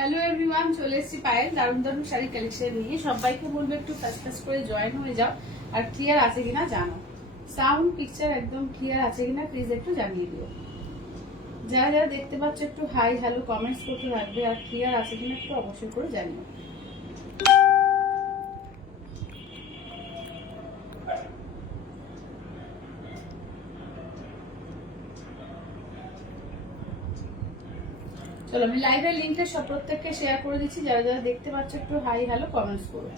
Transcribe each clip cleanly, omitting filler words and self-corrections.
Hello everyone, চলে এসেছি পায়েল দারুণ দারুণ শাড়ি কালেকশন নিয়ে। সবাইকে বলবো একটু ফাস্ট ফাস্ট করে জয়েন হয়ে যাও, আর ক্লিয়ার আছে কিনা জানো, সাউন্ড পিকচার একদম ক্লিয়ার আছে কিনা প্লিজ একটু জানিয়ে দিও। যারা যারা দেখতে পাচ্ছ একটু হাই হ্যালো কমেন্টস করতে থাকবে, আর ক্লিয়ার আছে কিনা একটু অবশ্যই করে জানিও। চলো আমি লাইভের লিঙ্কটা সব প্রত্যেককে শেয়ার করে দিচ্ছি, যারা যারা দেখতে পাচ্ছ একটু হাই হ্যালো কমেন্টস করো।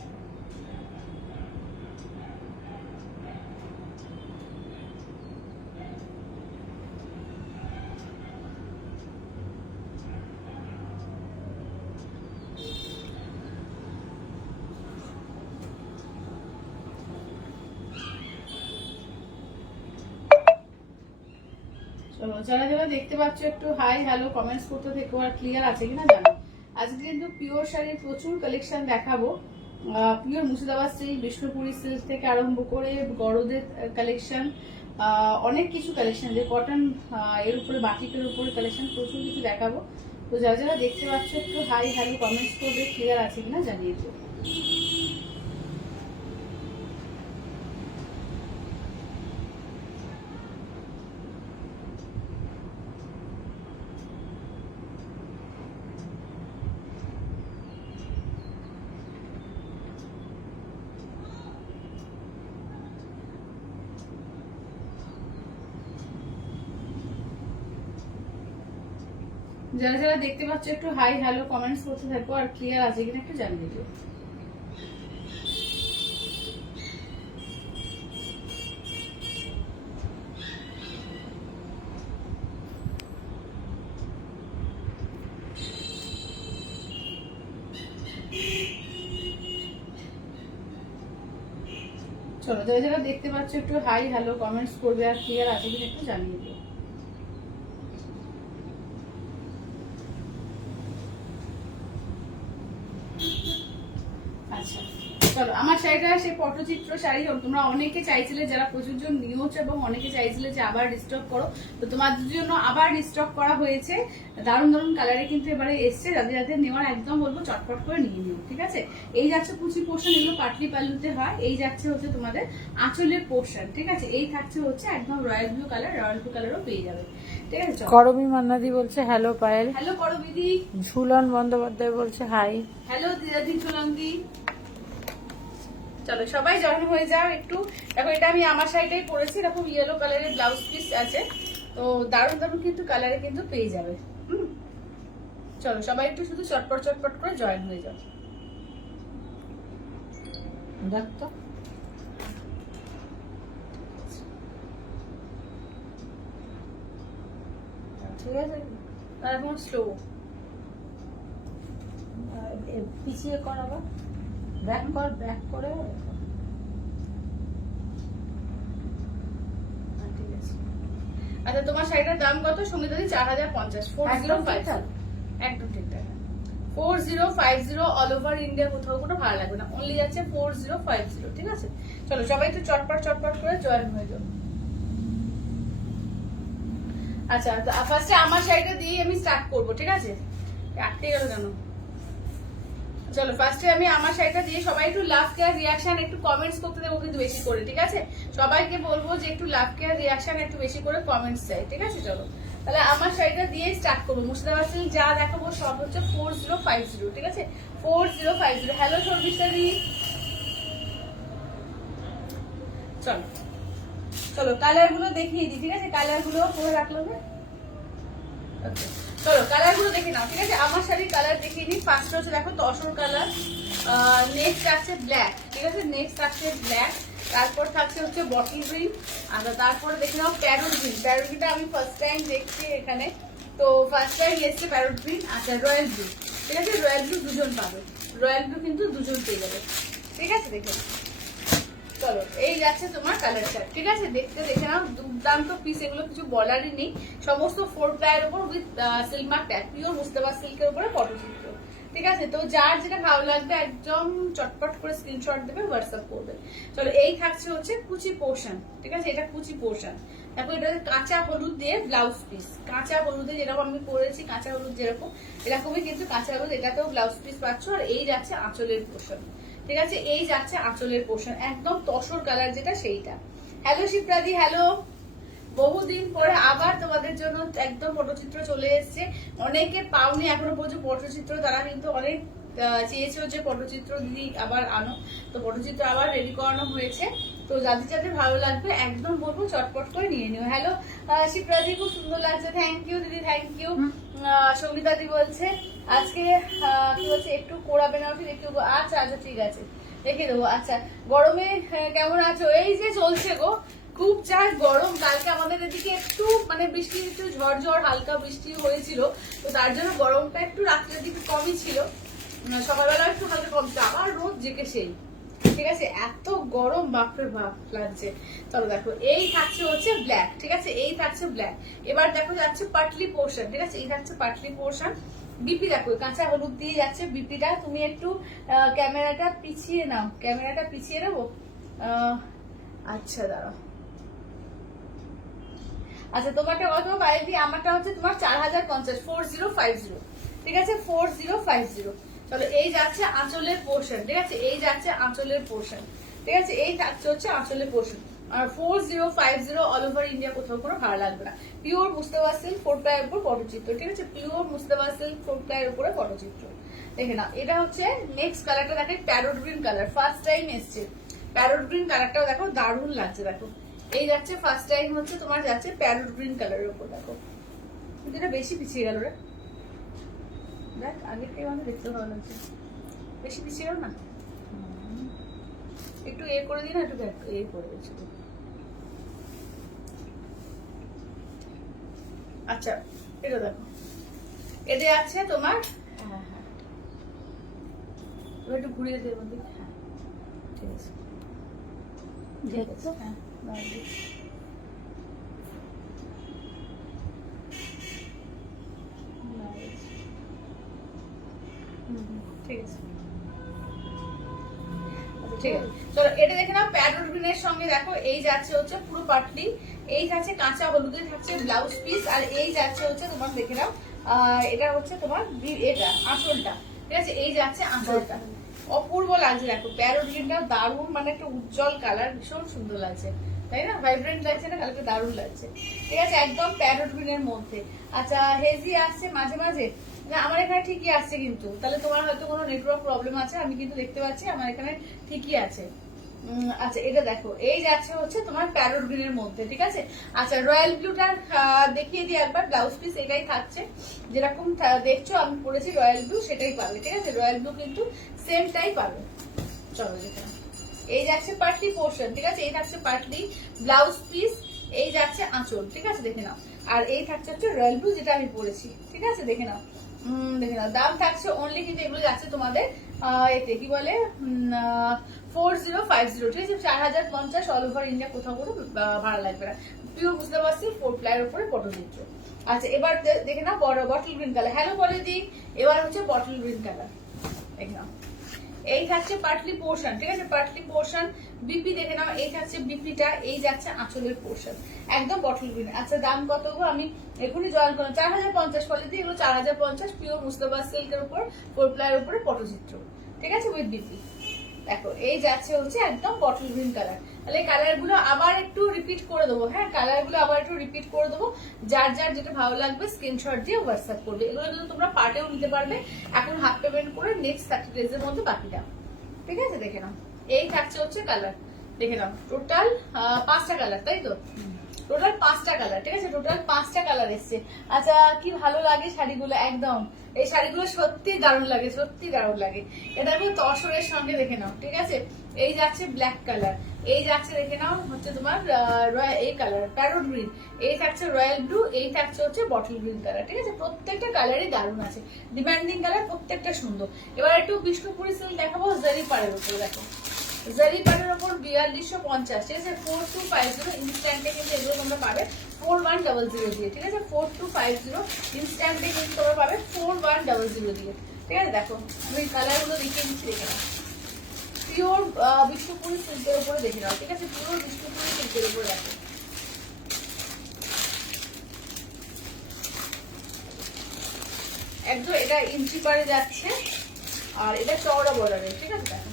চলো যারা যারা দেখতে পাচ্ছ একটু হাই হ্যালো কমেন্টস করতে থেকো, আর ক্লিয়ার আছে কিনা জানো। আজকে কিন্তু পিওর শাড়ির প্রচুর কালেকশন দেখাবো। Pure Murshidabad silk, Bishnupuri silk থেকে আরম্ভ করে গরদের কালেকশন, অনেক কিছু কালেকশন, যে কটন এর উপরে বাটিকের উপরে কালেকশন প্রচুর কিছু দেখাবো। তো যারা যারা দেখতে পাচ্ছ একটু হাই হ্যালো কমেন্টস করবে, ক্লিয়ার আছে কিনা জানিয়ে দিও। যারা যারা দেখতে পাচ্ছ একটু হাই হ্যালো কমেন্টস করতে থাকো, আর ক্লিয়ার আছে কিনা একটু জানিয়ে দিও। চলো যারা যারা দেখতে পাচ্ছ একটু হাই হ্যালো কমেন্টস করবে, আর ক্লিয়ার আছে কিনা একটু জানিয়ে দিও। আচ্ছা চলো, আমার শাড়িটা সেই পটচিত্র শাড়ি, তোমরা অনেকে চাইছিলে, যারা প্রচুর জন নিয়েছো এবং অনেকে চাইছিলে যে আবার রিস্টক করো, তো তোমাদের জন্য আবার রিস্টক করা হয়েছে। দারুণ দারুণ কালারে কিন্তু এবারে এসছে, যাদের যাদের নেওয়ার একদম বলবো চটপট করে নিয়ে নিও, ঠিক আছে। এই যাচ্ছে কুচি পোর্শন, এগুলো পাটলি পাল্লুতে হয়। এই যাচ্ছে হচ্ছে তোমাদের আঁচলের পোর্শন, ঠিক আছে। এই থাকছে হচ্ছে একদম royal blue colour, royal blue কালারও পেয়ে যাবে, ঠিক আছে। করবী মান্নাদি বলছে হ্যালো পায়েল। হ্যালো করো দিদি। ঝুলন বন্দ্যোপাধ্যায় বলছে হাই। হ্যালো দিদি ঝুলন্দি। চলো সবাই জয়েন হয়ে যাও একটু। দেখো এটা আমি আমার সাইডেই পরেছি, এরকম ইয়েলো কালারের ব্লাউজ পিস আছে, তো দারুণ দারুণ কিন্তু কালারে কিন্তু পেয়ে যাবে। চলো সবাই একটু শুধু চটপট চটপট করে জয়েন হয়ে যাও। দেখ তো ঠিক আছে, আর এখন স্লো পিছিয়ে কর, আবার ব্যাক কর, ব্যাক করে। ঠিক আছে। আচ্ছা তোমার শাড়িটার দাম কত সঙ্গীতা দি? 4050, 4050। একদম ঠিকঠাক, 4050 অল ওভার ইন্ডিয়া, কোথাও কোনো ভালো লাগবে না, অনলি যাচ্ছে 4050, ঠিক আছে। চলো সবাই একটু চটপট চটপট করে জয়েন হয়ে যাও। আচ্ছা ফার্স্টে আমার শাড়িটা দিয়ে আমি স্টার্ট করবো, ঠিক আছে। আটকে গেল কেন? চলো ফার্স্টে আমি আমার শাড়িটা দিয়ে সবাই একটু লাভ কেয়ার রিয়াকশন একটু কমেন্টস করতে দেবো কিন্তু বেশি করে, ঠিক আছে। সবাইকে বলবো যে একটু লাভ কেয়ার রিয়াকশন একটু বেশি করে কমেন্টস চাই, ঠিক আছে। চলো তাহলে আমার শাড়িটা দিয়ে স্টার্ট করবো। মুর্শিদাবাদ সিল্ক যা দেখাবো সব হচ্ছে 4050, ঠিক আছে। 4050। হ্যালো সর্বিষ্ঠা দি। চলো চলো কালার গুলো দেখিয়ে দিই, ঠিক আছে। কালার গুলো পরে রাখলো। চলো কালার গুলো দেখে নাও, ঠিক আছে। আমার শাড়ির কালার দেখিয়ে নিই। ফার্স্ট হচ্ছে দেখো তসর কালার, নেক্সট আছে ব্ল্যাক, ঠিক আছে। নেক্সট থাকছে ব্ল্যাক, তারপর থাকছে হচ্ছে বটল গ্রিন, আর তারপরে দেখে নাও প্যারোট গ্রিন। প্যারোট গ্রিনটা আমি ফার্স্ট টাইম দেখছি এখানে, তো ফার্স্ট টাইম এসছে প্যারোট গ্রিন। আচ্ছা রয়্যাল ব্লু, ঠিক আছে। রয়্যাল ব্লু দুজন পাবে, রয়্যাল ব্লু কিন্তু দুজন পেয়ে যাবে, ঠিক আছে। দেখে চলো এই যাচ্ছে তোমার কালার চার্ট, ঠিক আছে। দেখতে দেখে নাও, দুর্দান্ত পিস, এগুলো কিছু বলারই নেই। সমস্ত 4 প্লাইয়ের উপর with silk mark tag, pure Murshidabad সিল্কের উপরে পটচিত্র, ঠিক আছে। তো যার যেটা ভালো লাগবে একদম চটপট করে স্ক্রিনশট দেবে, হোয়াটসঅ্যাপ করবে। চলো এই থাকছে হচ্ছে কুচি পোর্শন, ঠিক আছে। এটা কুচি পোর্শন দেখো এটা কাঁচা হলুদ দিয়ে ব্লাউজ পিস, কাঁচা হলুদে যেরকম আমি করেছি, কাঁচা হলুদ যেরকম এরকমই কিন্তু কাঁচা হলুদ এটাতেও ব্লাউজ পিস পাচ্ছ। আর এই যাচ্ছে আঁচলের পোর্শন, ঠিক আছে, এই যাচ্ছে আঁচলের পোর্শন, একদম তসর কালার যেটা সেইটা। হ্যালো শিপ্রাদি, হ্যালো, বহুদিন পরে আবার তোমাদের জন্য একদম পটচিত্র চলে এসছে। অনেকে পাওনি এখনো পর্যন্ত পটচিত্র, তারা কিন্তু অনেক চেয়েছো যে পটচিত্র দিদি আবার আনো, তো পটচিত্র আবার রেডি করানো হয়েছে। তো যাদের যাদের ভালো লাগবে একদম বলবো চটপট করে নিয়ে নিও। হ্যালো শিপ্রাদি, খুব সুন্দর লাগছে, থ্যাংক ইউ দিদি, থ্যাংক ইউ। সঙ্গীতা দি বলছে আজকে কি বলছে একটু কোড়া বেনারসি একটু, আচ্ছা আচ্ছা ঠিক আছে দেখে দেবো। আচ্ছা গরমে কেমন আছো? এই যে চলছে গো, খুব চাই গরম। কালকে আমাদের এদিকে একটু মানে বৃষ্টি, একটু ঝড় হালকা বৃষ্টি হয়েছিল, তো তার জন্য গরমটা একটু রাত্রের দিকে কমই ছিল, সকালবেলা একটু হালকা কম, আবার রোদ জেকে সেই, ঠিক আছে, এত গরম বাপরে বাপ লাগছে। চলো দেখো এই থাকছে হচ্ছে ব্ল্যাক, ঠিক আছে, এই থাকছে ব্ল্যাক। এবার দেখো যাচ্ছে পাটলি পোর্শন, ঠিক আছে, এই থাকছে পাটলি পোর্শন। বিপি দেখো কাঁচা হলুদ দিয়ে যাচ্ছে বিপিটা। তুমি একটু ক্যামেরাটা পিছিয়ে নাও, ক্যামেরাটা পিছিয়ে নেবো। আচ্ছা দাঁড়াও, আচ্ছা তোমারটা কত বাইরে দিয়ে, আমারটা হচ্ছে তোমার 4050, 4050, ঠিক আছে, 4050। চলো এই যাচ্ছে আঁচলের পোর্শন, ঠিক আছে, এই যাচ্ছে আঁচলের পোর্শন, ঠিক আছে, এই থাকছে হচ্ছে আঁচলের পোর্শন। আর 4050 অল ওভার ইন্ডিয়া কোথাও কোনো ভাড়া লাগবে না। পিওর মুস্তাফা সিল্ক 4 প্লাইয়ের উপর পটচিত্র, ঠিক আছে, পিওর মুস্তাফা সিল্ক 4 প্লাইয়ের উপরে পটচিত্র। দেখে না, এটা হচ্ছে নেক্সট কালারটা দেখে parrot green colour, first time এসছে প্যারোট গ্রিন কালারটাও দেখো দারুণ লাগছে। দেখো এই যাচ্ছে ফার্স্ট টাইম হচ্ছে তোমার যাচ্ছে প্যারোট গ্রিন কালারের উপর। দেখো কিন্তু এটা বেশি পিছিয়ে গেল রে, দেখ আগের থেকে আমাদের দেখতে ভালো লাগছে, বেশি পিছিয়ে গেল না, একটু এ করে দিই না, একটু এ করে দিচ্ছি। আচ্ছা এটা দেখো, এটা আছে তোমার, হ্যাঁ হ্যাঁ একটু ঘুরিয়ে দেবো, হ্যাঁ ঠিক আছে, দেখছো, হ্যাঁ ঠিক আছে, ঠিক আছে। চলো এটা দেখে নাও প্যারোট গ্রিনের সঙ্গে। দেখো এই যাচ্ছে হচ্ছে পুরো পাটলি, এই যাচ্ছে কাঁচা হলুদের থাকছে ব্লাউজ পিস, আর এই যাচ্ছে হচ্ছে তোমার দেখে নাও এটা হচ্ছে তোমার এটা আঁচলটা, ঠিক আছে, এই যাচ্ছে আঁচলটা, অপূর্ব লাগছে। দেখো প্যারোট গ্রিনটা দারুণ, মানে একটা উজ্জ্বল কালার, ভীষণ সুন্দর লাগছে, তাই না, ভাইব্রেন্ট লাগছে না, কালকে দারুণ লাগছে, ঠিক আছে, একদম প্যারোট গ্রিনের মধ্যে। আচ্ছা হেজি আসছে মাঝে মাঝে, না আমার এখানে ঠিকই আসছে, কিন্তু তাহলে তোমার হয়তো কোনো নেটওয়ার্ক প্রবলেম আছে, আমি কিন্তু দেখতে পাচ্ছি আমার এখানে ঠিকই আছে। আচ্ছা এটা দেখো এই যাচ্ছে হচ্ছে তোমার প্যারোট গ্রিনের মধ্যে, ঠিক আছে। আচ্ছা রয়্যাল ব্লুটা দেখিয়ে দিই একবার, ব্লাউজ পিস এটাই থাকছে, যেরকম দেখছো আমি পরেছি রয়্যাল ব্লু সেটাই পাবে, ঠিক আছে, রয়্যাল ব্লু কিন্তু সেমটাই পাবে। চলো দেখে এই যাচ্ছে পাটলি পোর্শন, ঠিক আছে, এই থাকছে পাটলি ব্লাউজ পিস, এই যাচ্ছে আঁচল, ঠিক আছে, দেখে নাও। আর এই থাকছে হচ্ছে রয়্যাল ব্লু যেটা আমি পরেছি, ঠিক আছে, দেখে নাও, দেখে নাও। দাম থাকছে অনলি কিন্তু এগুলো যাচ্ছে তোমাদের এতে কি বলে 4050, ঠিক আছে, 4050 অল ওভার ইন্ডিয়া কোথাও কোনো ভাড়া লাগবে না, পিওর বুঝতে পারছি 4 প্লাইয়ের উপরে পটচিত্র। আচ্ছা এবার দেখে নাও বড় বটল গ্রিন কালার, হ্যালো বলে দি, এবার হচ্ছে বটল গ্রিন কালার, দেখে নাও এই থাকছে পাটলি পোর্শন, ঠিক আছে, পাটলি পোর্শন। বিপি দেখে নাও, এই থাকছে বিপিটা, এই যাচ্ছে আঁচলের পোর্শন, একদম বটল গ্রিন। আচ্ছা দাম কত গো, আমি এখনই জয়েন করলাম, 4050 বলে দিই, এগুলো 4050 পিওর মুস্তাফা সিল্কের উপর 4 প্লাইয়ের উপরে পটচিত্র, ঠিক আছে, উইথ বিপি। দেখো এই যাচ্ছে হচ্ছে একদম বটল গ্রিন কালার। তাহলে কালার গুলো আবার একটু রিপিট করে দেবো, হ্যাঁ কালার গুলো আবার একটু রিপিট করে দেবো, যার যার যেটা ভালো লাগবে স্ক্রিনশট দিয়ে হোয়াটসঅ্যাপ করবে। এগুলো কিন্তু তোমরা পার্টেও নিতে পারবে, এখন হাফ পেমেন্ট করে নেক্সট 30 ডেজের মধ্যে বাকিটা, ঠিক আছে, দেখে নাও এই থাকছে হচ্ছে কালার, দেখে নাও টোটাল 5টা কালার, তাই তো, টোটাল 5টা কালার, ঠিক আছে, টোটাল 5টা কালার এসছে। আচ্ছা কি ভালো লাগে শাড়িগুলো, একদম এই শাড়িগুলো সত্যি দারুণ লাগে, সত্যি দারুণ লাগে। এটা আমি তসরের সঙ্গে দেখে নাও, ঠিক আছে, এই যাচ্ছে ব্ল্যাক কালার, এই যাচ্ছে দেখে নাও হচ্ছে তোমার এই কালার প্যারোট গ্রিন, এই থাকছে রয়্যাল ব্লু, এই থাকছে হচ্ছে বটল গ্রিন কালার, ঠিক আছে, প্রত্যেকটা কালারই দারুণ আছে, ডিমান্ডিং কালার, প্রত্যেকটা সুন্দর। এবার একটু বিষ্ণুপুরি সিল্ক দেখাবো, জারি পাড়ের উপর, দেখো জারি পাড়ের উপর 4250, ঠিক আছে, 4250 ইনস্ট্যান্টে কিন্তু এগুলো তোমরা পাবে 4100 দিয়ে, ঠিক আছে, 4250 ইনস্ট্যান্টে কিন্তু তোমরা পাবে 4100 দিয়ে, ঠিক আছে। দেখো আমি কালার গুলো দেখিয়ে দিচ্ছি, দেখে নাও পিওর বিষ্ণুপুরি সিল্কের উপরে দেখে নাও, ঠিক আছে, পিওর বিষ্ণুপুরি সিল্কের উপরে দেখো একদম এটা ইঞ্চি পারে যাচ্ছে, আর এটা চওড়া বর্ডারে, ঠিক আছে দেখো।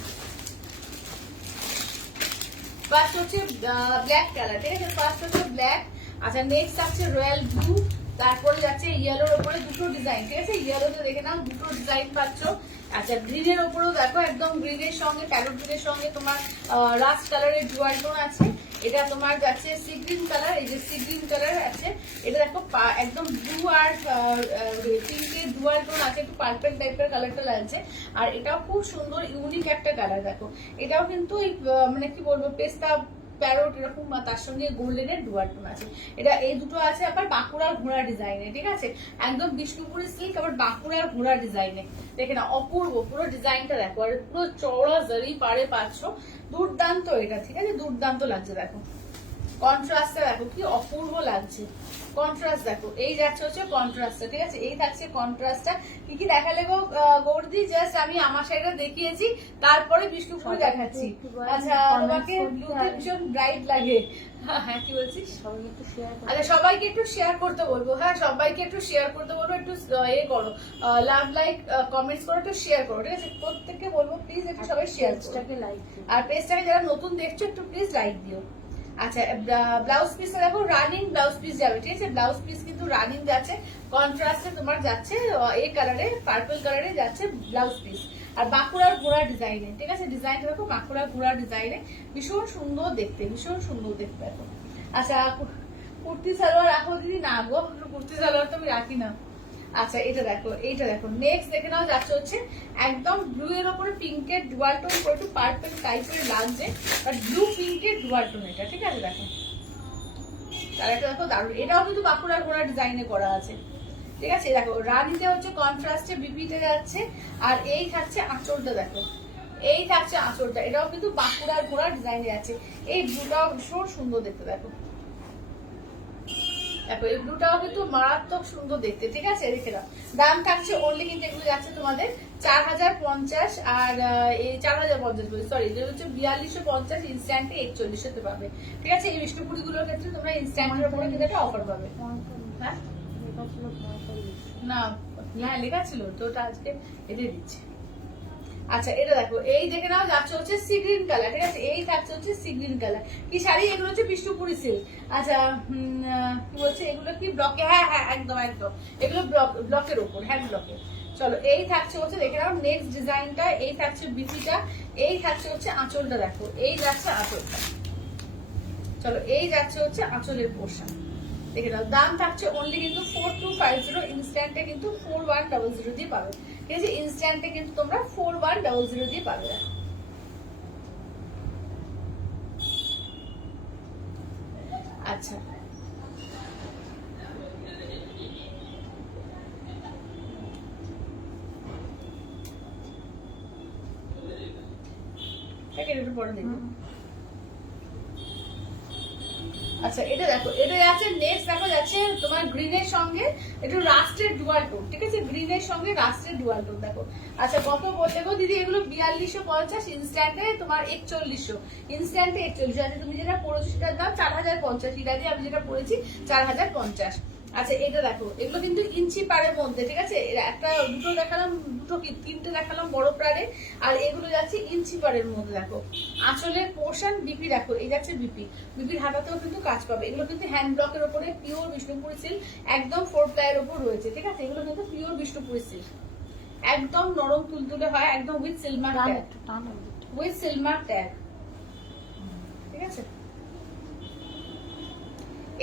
ফার্স্ট হচ্ছে ব্ল্যাক কালার, ঠিক আছে, ফার্স্ট হচ্ছে ব্ল্যাক। আচ্ছা নেক্সট আছে রয়্যাল ব্লু, তারপরে যাচ্ছে ইয়েলোর উপরে দুটো ডিজাইন, ঠিক আছে, ইয়েলোতে দেখে নাও দুটো ডিজাইন পাচ্ছ। আচ্ছা গ্রিনের উপরেও দেখো, একদম গ্রিনের সঙ্গে প্যারোট গ্রিনের সঙ্গে তোমার রাস্ট কালারের ডুয়াল টোন আছে। এটা তোমার যাচ্ছে সি গ্রিন কালার, এই যে সি গ্রিন কালার আছে। এটা দেখো একদম ব্লু আর পিঙ্কের ডুয়াল টোন আছে, একটু পার্পল টাইপের কালারটা লাগছে। আর এটাও খুব সুন্দর ইউনিক একটা কালার দেখো। এটাও কিন্তু মানে কি বলবো, পেস্তা প্যারোট এরকম, তার সঙ্গে গোল্ডেনের ডুয়াল টোন আছে। এটা এই দুটো আছে আবার বাঁকুড়ার ঘোড়া ডিজাইনে, ঠিক আছে, একদম বিষ্ণুপুরি সিল্ক আবার বাঁকুড়ার ঘোড়া ডিজাইনে। দেখে না অপূর্ব, পুরো ডিজাইনটা দেখো, আর পুরো চওড়া জারি পাড়ে পাচ্ছ, দুর্দান্ত এটা, ঠিক আছে, দুর্দান্ত লাগছে দেখো। কন্ট্রাস্টটা দেখো কি অপূর্ব লাগছে, কন্ট্রাস্ট দেখো। এই যাচ্ছে হচ্ছে কন্ট্রাস্টটা, ঠিক আছে, এই থাকছে কন্ট্রাস্টটা। কি কি দেখালে গো গৌরদি? জাস্ট আমি আমার সাইডে দেখিয়েছি, তারপরে বিষ্ণুপুরি দেখাচ্ছি। আচ্ছা তোমাকে ব্লুতে ভীষণ ব্রাইট লাগে। হ্যাঁ কি বলছিস? আচ্ছা সবাইকে একটু শেয়ার করতে বলবো, হ্যাঁ সবাইকে একটু শেয়ার করতে বলবো, একটু এ করো, লাভ লাইক কমেন্টস করো, একটু শেয়ার করো, ঠিক আছে, প্রত্যেককে বলবো প্লিজ একটু সবাই শেয়ার করো। আর পেজটাকে যারা নতুন দেখছো একটু প্লিজ লাইক দিও। আচ্ছা ব্লাউজ পিসটা দেখো, রানিং ব্লাউজ পিস যাবে, ঠিক আছে, ব্লাউজ পিস কিন্তু রানিং যাচ্ছে, কন্ট্রাস্টে তোমার যাচ্ছে এই কালারে, পার্পল কালারে যাচ্ছে ব্লাউজ পিস। আর বাঁকুড়ার ঘোড়া ডিজাইনে, ঠিক আছে, ডিজাইনটা দেখো বাঁকুড়ার ঘোড়া ডিজাইনে, ভীষণ সুন্দর দেখতে, ভীষণ সুন্দর দেখতে দেখো। আচ্ছা কুর্তি সালোয়ার রাখো দিদি? না গো, কুর্তি সালোয়ার তো আমি রাখি না। আচ্ছা এটা দেখো, এইটা দেখো, নেক্সট দেখে নাও যাচ্ছে হচ্ছে একদম ব্লু এর উপরে পিঙ্কের ডুয়াল টোন করে, একটু পার্পল টাইপের লাগছে, আর ব্লু পিঙ্কের ডুয়াল টোন এটা, ঠিক আছে দেখো। আর এটা দেখো দারুণ, এটাও কিন্তু বাঁকুড়ার ঘোড়া ডিজাইনে করা আছে, ঠিক আছে, দেখো রানিতে হচ্ছে কন্ট্রাস্টে বিপিতে যাচ্ছে। আর এই থাকছে আঁচলটা দেখো, এই থাকছে আঁচলটা, এটাও কিন্তু বাঁকুড়ার ঘোড়া ডিজাইনে আছে। এই ব্লুটাও ভীষণ সুন্দর দেখতে দেখো, দেখো এই ব্লুটাও কিন্তু মারাত্মক সুন্দর দেখতে, ঠিক আছে, দেখে নাও। দাম থাকছে অনলি কিন্তু এগুলো যাচ্ছে তোমাদের 4050, আর এই 4050 সরি, এটা হচ্ছে 4250, ইনস্ট্যান্টে 4100 পাবে, ঠিক আছে। এই বিষ্ণুপুরি গুলোর ক্ষেত্রে তোমরা ইনস্ট্যান্টের উপরে কিন্তু একটা অফার পাবে। হ্যাঁ না, হ্যাঁ লেখা ছিল তো, ওটা আজকে এতে দিচ্ছে। আচ্ছা এটা দেখো, এই দেখে নাও যাচ্ছে হচ্ছে সি গ্রিন কালার, ঠিক আছে, এই থাকছে হচ্ছে সি গ্রিন কালার। কি শাড়ি এগুলো? হচ্ছে বিষ্ণুপুরি সিল্ক। আচ্ছা কি বলছে এগুলো? কি ব্লকে? হ্যাঁ হ্যাঁ একদম একদম, এগুলো ব্লকের উপর, হ্যান্ড ব্লকের। চলো এই থাকছে হচ্ছে দেখে নাও নেক্সট ডিজাইনটা, এই থাকছে বিপিটা, এই থাকছে হচ্ছে আঁচলটা দেখো, এই যাচ্ছে আঁচলটা। চলো এই যাচ্ছে হচ্ছে আঁচলের পোর্শন, দেখে নাও। দাম থাকছে অনলি কিন্তু 4250, ইনস্ট্যান্টে কিন্তু 4100 দিয়ে পাবে, ঠিক আছে, ইনস্ট্যান্টে কিন্তু তোমরা 4100 দিয়ে পাবে। আচ্ছা একটু পরে দেখবো। আচ্ছা এটা দেখো, এটা যাচ্ছে নেক্সট দেখো যাচ্ছে তোমার গ্রিনের সঙ্গে একটু রাস্টের ডুয়াল টোন, ঠিক আছে, গ্রিনের সঙ্গে রাস্টের ডুয়াল টোন দেখো। আচ্ছা কত বললে গো দিদি এগুলো? 4250, ইনস্ট্যান্টে তোমার 4100, ইনস্ট্যান্টে 4100। আচ্ছা তুমি যেটা পড়েছো সেটার দাম 4050, এটা দিয়ে আমি যেটা পড়েছি 4050। আচ্ছা এটা দেখো, এগুলো কিন্তু ইঞ্চি পাড়ের মধ্যে, ঠিক আছে, একটা দুটো দেখালাম, দুটো কি তিনটে দেখালাম বড় পাড়ে, আর এগুলো যাচ্ছে ইঞ্চি পাড়ের মধ্যে দেখো। আঁচলের পোর্শন বিপি দেখো, এই যাচ্ছে বিপি, বিপির হাতাতেও কিন্তু কাজ পাবে। এগুলো কিন্তু হ্যান্ড ব্লকের উপরে পিওর বিষ্ণুপুরি সিল্ক, একদম 4 প্লাইয়ের উপর রয়েছে, ঠিক আছে, এগুলো কিন্তু পিওর বিষ্ণুপুরি সিল্ক, একদম নরম তুলতুলে হয়, একদম উইথ সিলমার ট্যাগ, উইথ সিলমার ট্যাগ, ঠিক আছে।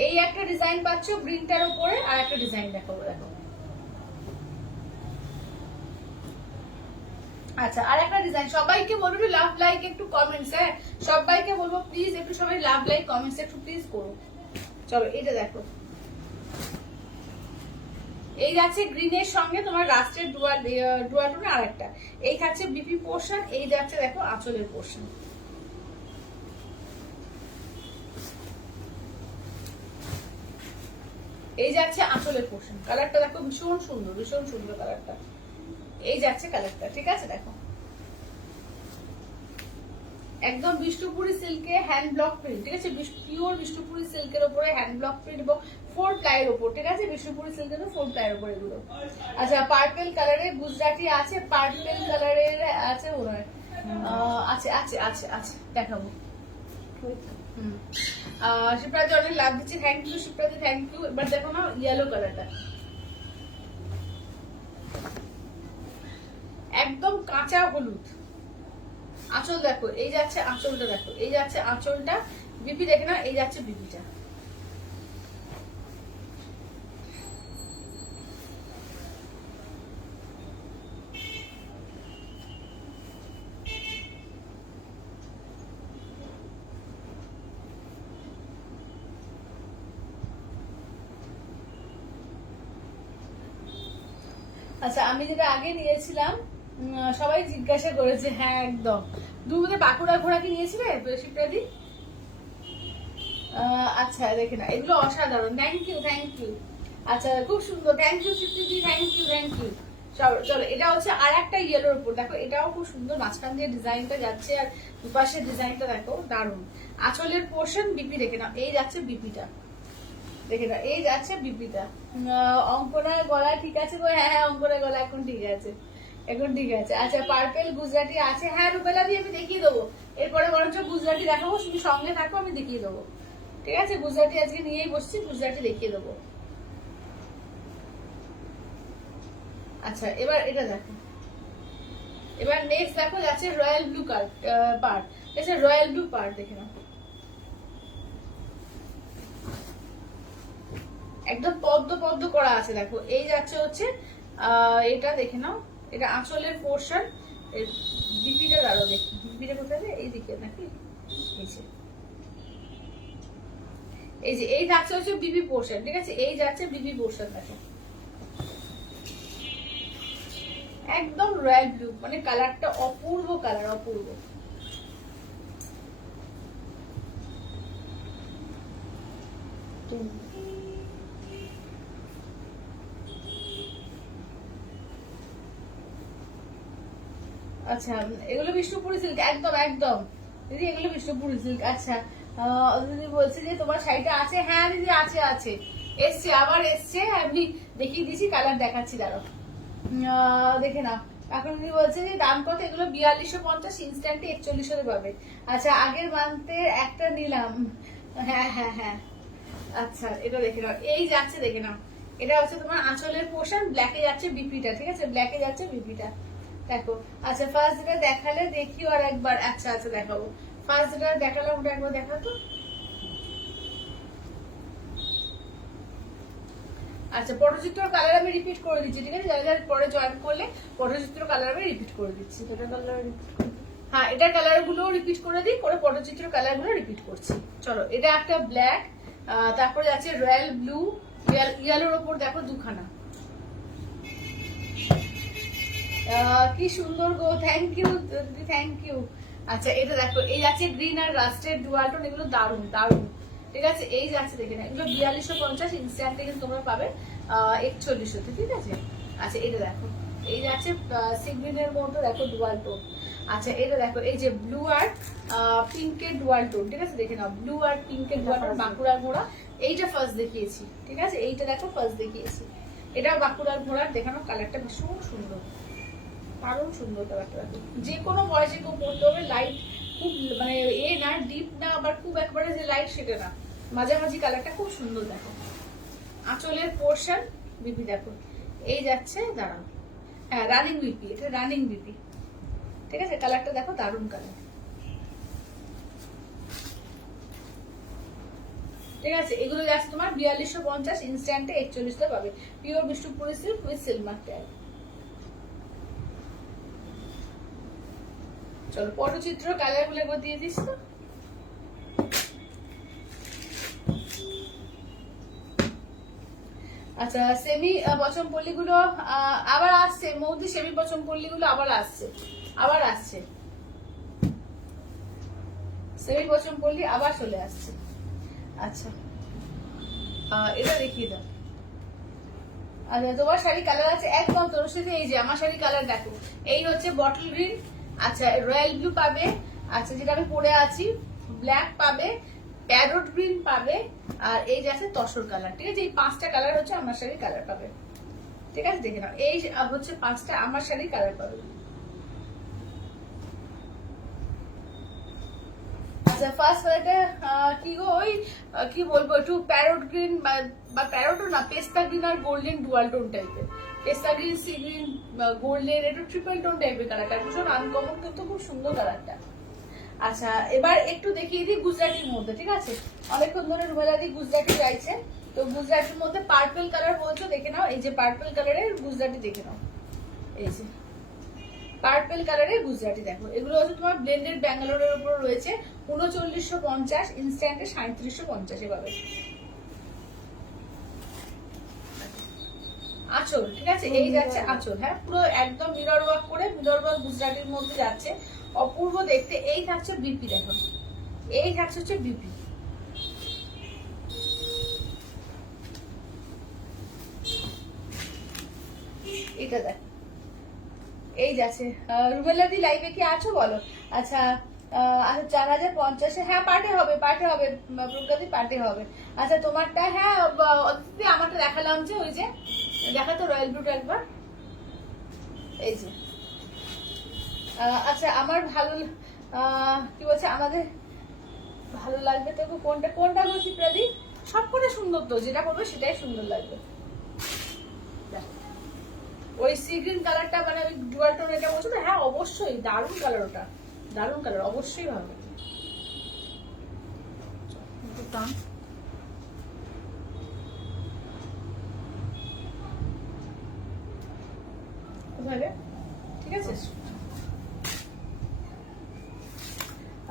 এই একটা ডিজাইন পাচ্ছ গ্রিনটার উপরে, আর একটা ডিজাইন দেখাবো দেখো। আচ্ছা আর একটা ডিজাইন, সবাইকে বলবো একটু লাভ লাইক একটু কমেন্টস, হ্যাঁ সবাইকে বলবো প্লিজ একটু সবাই লাভ লাইক কমেন্টস একটু প্লিজ করো। চলো এটা দেখো, এই যাচ্ছে গ্রিনের সঙ্গে তোমার রাস্টের ডুয়াল টোন, আর একটা এই থাকছে বিপি পোর্শন, এই যাচ্ছে দেখো আঁচলের পোর্শন। এই যাচ্ছে আঁচলের পোর্শন, কালারটা দেখো ভীষণ সুন্দর, ভীষণ সুন্দর কালারটা, এই যাচ্ছে কালারটা, ঠিক আছে দেখো, একদম বিষ্ণুপুরি সিল্কে হ্যান্ড ব্লক প্রিন্ট, ঠিক আছে, পিওর বিষ্ণুপুরি সিল্কের উপরে হ্যান্ড ব্লক প্রিন্ট এবং 4 প্লাইয়ের উপর, ঠিক আছে, বিষ্ণুপুরি সিল্কের 4 প্লাইয়ের উপর এগুলো। আচ্ছা পার্পল কালারের গুজরাটি আছে, পার্পল কালারের আছে ওনার আছে আছে আছে আছে দেখাবো। শিপ্রাজি অনেক লাভ দিচ্ছি, থ্যাংক ইউ শিপ্রাজি, থ্যাংক ইউ। এবার দেখো না ইয়েলো কালারটা, একদম কাঁচা হলুদ। আঁচল দেখো, এই যাচ্ছে আঁচলটা, দেখো এই যাচ্ছে আঁচলটা, বিপি দেখে না, এই যাচ্ছে বিপিটা। আচ্ছা আমি যেটা আগে নিয়েছিলাম সবাই জিজ্ঞাসা করেছে, হ্যাঁ একদম। দুপুরে বাঁকুড়া ঘোড়া কি নিয়েছিলে শিপ্রাদি? আচ্ছা দেখে না, এগুলো অসাধারণ, থ্যাংক ইউ থ্যাংক ইউ। আচ্ছা খুব সুন্দর, থ্যাংক ইউ শিপ্রাদি, থ্যাংক ইউ থ্যাংক ইউ। চলো এটা হচ্ছে আর একটা ইয়েলোর উপর, দেখো এটাও খুব সুন্দর, মাঝখান দিয়ে ডিজাইনটা যাচ্ছে আর দুপাশের ডিজাইনটা দেখো দারুণ। আঁচলের পোর্শন বিপি দেখে নাও, এই যাচ্ছে বিপিটা, দেখে নাও এই যাচ্ছে বিপিটা। অঙ্কনার গলা ঠিক আছে গো? হ্যাঁ হ্যাঁ অঙ্কনার গলা এখন ঠিক আছে, এখন ঠিক আছে। আচ্ছা পার্পেল গুজরাটি আছে, হ্যাঁ রুবেলা দিয়ে আমি দেখিয়ে দেবো, এরপরে বরঞ্চ গুজরাটি দেখাবো, তুমি সঙ্গে থাকো আমি দেখিয়ে দেবো, ঠিক আছে? গুজরাটি আজকে নিয়েই বসছি, গুজরাটি দেখিয়ে দেবো। আচ্ছা এবার এটা দেখো, এবার নেক্সট দেখো যাচ্ছে রয়্যাল ব্লু পার্ট, ঠিক আছে, রয়্যাল ব্লু পার্ট দেখে নাও, একদম পদ্ম পদ্ম করা আছে, দেখো এই যাচ্ছে হচ্ছে এটা দেখে নাও, এটা আঁচলের পোর্শন। বিপিটা দাঁড়ো দেখি, বিপিটা কোথায় রে? এই দিকে নাকি? এই যে এই যাচ্ছে হচ্ছে বিপি পোর্শন, ঠিক আছে, এই যাচ্ছে বিপি পোর্শন, দেখো একদম রয়্যাল ব্লু, মানে কালারটা অপূর্ব কালার, অপূর্ব। আচ্ছা এগুলো বিষ্ণুপুরি সিল্ক, একদম একদম দিদি, এগুলো বিষ্ণুপুরি সিল্ক। আচ্ছা দিদি বলছে যে তোমার শাড়িটা আছে, হ্যাঁ দিদি আছে আছে, এসছে আবার এসছে, আমি দেখিয়ে দিয়েছি, কালার দেখাচ্ছি দাঁড়ো, দেখে নাও। এখন দিদি বলছে যে দাম কত? এগুলো 4250, ইনস্ট্যান্টে 4100 পাবে। আচ্ছা আগের মান্থে একটা নিলাম, হ্যাঁ হ্যাঁ হ্যাঁ। আচ্ছা এটা দেখে নাও, এই যাচ্ছে দেখে নাও, এটা হচ্ছে তোমার আঁচলের পোর্শন, ব্ল্যাকে যাচ্ছে বিপিটা, ঠিক আছে, ব্ল্যাকে যাচ্ছে বিপিটা, দেখো। আচ্ছা ফার্স্ট যেটা দেখালে দেখিও আর একবার, আচ্ছা আচ্ছা দেখাবো, ফার্স্ট যেটা দেখালাম ওটা একবার দেখাতো। আচ্ছা পটচিত্র কালার আমি রিপিট করে দিচ্ছি, ঠিক আছে, যারা যারা পরে জয়েন করলে পটচিত্র কালার আমি রিপিট করে দিচ্ছি, হ্যাঁ এটার কালার গুলো রিপিট করে দিই, করে পটচিত্র কালার গুলো রিপিট করছি। চলো এটা একটা ব্ল্যাক, তারপরে যাচ্ছে রয়্যাল ব্লু, ইয়েলোর ওপর দেখো দুখানা, কি সুন্দর গো, থ্যাংক ইউ থ্যাংক ইউ। আচ্ছা এটা দেখো, এই যাচ্ছে গ্রিন আর রাস্টেড ডুয়াল টোন, এগুলো দারুন দারুন, ঠিক আছে, এই যাচ্ছে দেখে না, এগুলো 4250, ইনস্ট্যান্টে কিন্তু তোমরা পাবে 4100, ঠিক আছে। আচ্ছা এটা দেখো, এই যাচ্ছে সি গ্রিনের মধ্যে দেখো ডুয়াল টোন। আচ্ছা এটা দেখো, এই যে ব্লু আর পিঙ্কের ডুয়াল টোন, ঠিক আছে, দেখে নাও, ব্লু আর পিঙ্কের ডুয়াল টোন, বাঁকুড়ার ঘোড়া, এইটা ফার্স্ট দেখিয়েছি, ঠিক আছে, এইটা দেখো ফার্স্ট দেখিয়েছি, এটা বাঁকুড়ার ঘোড়ার দেখানো, কালারটা ভীষণ সুন্দর, দারুণ সুন্দর কালারটা, দেখো যে কোনো বয়সে কেউ পড়তে হবে, লাইট খুব মানে এ না ডিপ না, আবার খুব একবারে যে লাইট সেটা না, মাঝামাঝি কালারটা খুব সুন্দর, দেখো আঁচলের পোর্শন বিপি দেখো, এই যাচ্ছে দাঁড়াও, হ্যাঁ রানিং বিপি, এটা রানিং বিপি, ঠিক আছে, কালারটা দেখো দারুণ কালার, ঠিক আছে। এগুলো যাচ্ছে তোমার 4250, ইনস্ট্যান্টে 4100 পাবে, pure Bishnupuri silk with silver tag. চলো পটচিত্র কালার গুলো একবার দিয়ে দিস তো। আচ্ছা সেমি পছমপল্লি গুলো আবার আসছে, মৌদি সেমি পছমপল্লি গুলো আবার আসছে, আবার আসছে, সেমি পছমপল্লি আবার চলে আসছে। আচ্ছা এটা দেখিয়ে দাও। আচ্ছা তোমার শাড়ি কালার আছে একদম তোর সাথে, এই যে আমার শাড়ি কালার দেখো, এই হচ্ছে বটল গ্রিন, আচ্ছা রয়্যাল ব্লু পাবে, আচ্ছা যেটা আমি পরে আছি ব্ল্যাক পাবে, প্যারট গ্রিন পাবে, আর এই যাচ্ছে তসর কালার। ঠিক আছে, এই 5টা কালার হচ্ছে আমার শাড়ির কালার পাবে। ঠিক আছে, দেখে নাও, এই হচ্ছে 5টা আমার শাড়ির কালার পাবে। আচ্ছা, ফার্স্ট কালারটা কি গো, ওই কি বলবো, একটু প্যারট গ্রিন বা প্যারটও না, পেস্তা গ্রিন আর গোল্ডেন ডুয়াল টোন টাইপের। পেস্তা গ্রিন, সি গ্রিন, গোল্ডেন, একটু ট্রিপল টোন টাইপের কালারটা, ভীষণ আনকমন কিন্তু খুব সুন্দর কালারটা। আচ্ছা, এবার একটু দেখিয়ে দিই গুজরাটির মধ্যে। ঠিক আছে, অনেকক্ষণ ধরে রুমেলাদি গুজরাটি গাইছে, তো গুজরাটির মধ্যে পার্পল কালার বলছো, দেখে নাও, এই যে পার্পল কালারের গুজরাটি দেখে নাও, এই যে পার্পল কালারের গুজরাটি দেখো। এগুলো হচ্ছে তোমার ব্লেন্ডেড ব্যাঙ্গালোরের উপর রয়েছে, 3950, ইনস্ট্যান্টে 3750 এভাবে। আঁচল, ঠিক আছে, এই যাচ্ছে আঁচল। হ্যাঁ, পুরো একদম মিরর ওয়ার্ক করে, মিরর ওয়ার্ক গুজরাটির মধ্যে যাচ্ছে, অপূর্ব দেখতে। এই থাকছে বিপি, দেখো, এই থাকছে হচ্ছে বিপি। এটা দেখো, এই যাচ্ছে। রুবেলাদি লাইভে কি আছো বলো? আচ্ছা, 4050, হ্যাঁ পার্টে হবে, পার্টে হবে প্রজ্ঞাদি, পার্টে হবে। আচ্ছা, তোমারটা, হ্যাঁ অদিতি, আমারটা দেখালাম যে, ওই যে দেখা তো রয়্যাল ব্লুটা একবার, এই যে। আচ্ছা, আমার ভালো কি বলছে, আমাদের ভালো লাগবে তো কোনটা কোনটা বলছি প্রদীপ? সব করে সুন্দর, তো যেটা করবে সেটাই সুন্দর লাগবে। ওই সি গ্রিন কালারটা, মানে ওই ডুয়াল টোন এটা বলছো না, হ্যাঁ অবশ্যই দারুণ কালার, ওটা দারুণ কালার, অবশ্যই হবে। ঠিক আছে।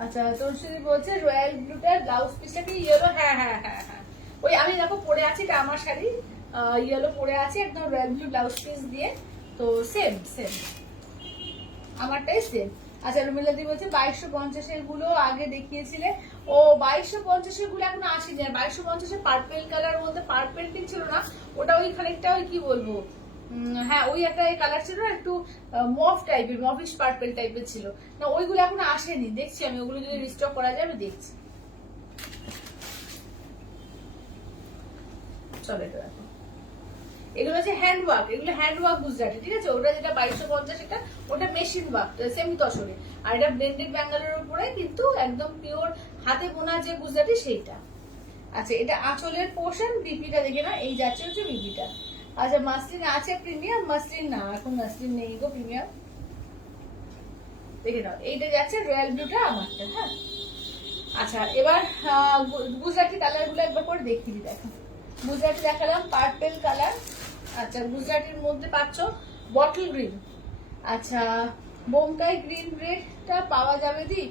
আচ্ছা, তোর শুধু বলছে রয়্যাল ব্লুটার ব্লাউজ পিসটা কি ইয়েলো? হ্যাঁ হ্যাঁ হ্যাঁ হ্যাঁ, ওই আমি দেখো পরে আছি, এটা আমার শাড়ি, ইয়েলো পরে আছে, একদম রয়্যাল ব্লু ব্লাউজ পিস দিয়ে, তো সেম সেম, আমারটাই সেম। আচ্ছা, রুমিলাদি বলছে 2250 গুলো আগে দেখিয়েছিলে, ও 2250 গুলো এখন আসেনি। আর 2250 পার্পেল কালার বলতে পার্পেল পিঙ্ক ছিল না, ওটা ওই খানিকটা ওই কি বলবো, হ্যাঁ ওই একটা কালার ছিল না, একটু মফ টাইপের, মফিশ পার্পেল টাইপের ছিল না, ওইগুলো এখন আসেনি। দেখছি আমি, ওগুলো যদি রিস্টক করা যায় আমি দেখছি। চলো, এটা দেখো, এগুলো হচ্ছে হ্যান্ড ওয়ার্ক, এগুলো হ্যান্ড ওয়ার্ক গুজরাটি। ঠিক আছে, ওটা যেটা 2250, এটা ওটা মেশিন ওয়ার্ক, সেমি তসরে। আর এটা ব্লেন্ডেড ব্যাঙ্গালোরের উপরে, কিন্তু একদম পিওর হাতে বোনা যে গুজরাটি সেইটা। আচ্ছা, এটা আঁচলের পোর্শন, বিপিটা দেখে না, এই যাচ্ছে হচ্ছে বিপিটা। আচ্ছা, মাসলিন আছে, প্রিমিয়াম মাসলিন না, এখন মাসলিন নেই গো, প্রিমিয়াম দেখে নাও। এইটা যাচ্ছে রয়্যাল ব্লুটা আমারটা। হ্যাঁ, আচ্ছা, এবার গুজরাটি কালার গুলো একবার করে দেখিয়ে দিই। দেখো, গুজরাটি দেখালাম, পার্পেল কালার। আচ্ছা, গুজরাটির মধ্যে পাচ্ছ বটল গ্রিন। আচ্ছা, বোমকাই গ্রিন রেডটা পাওয়া যাবে দি?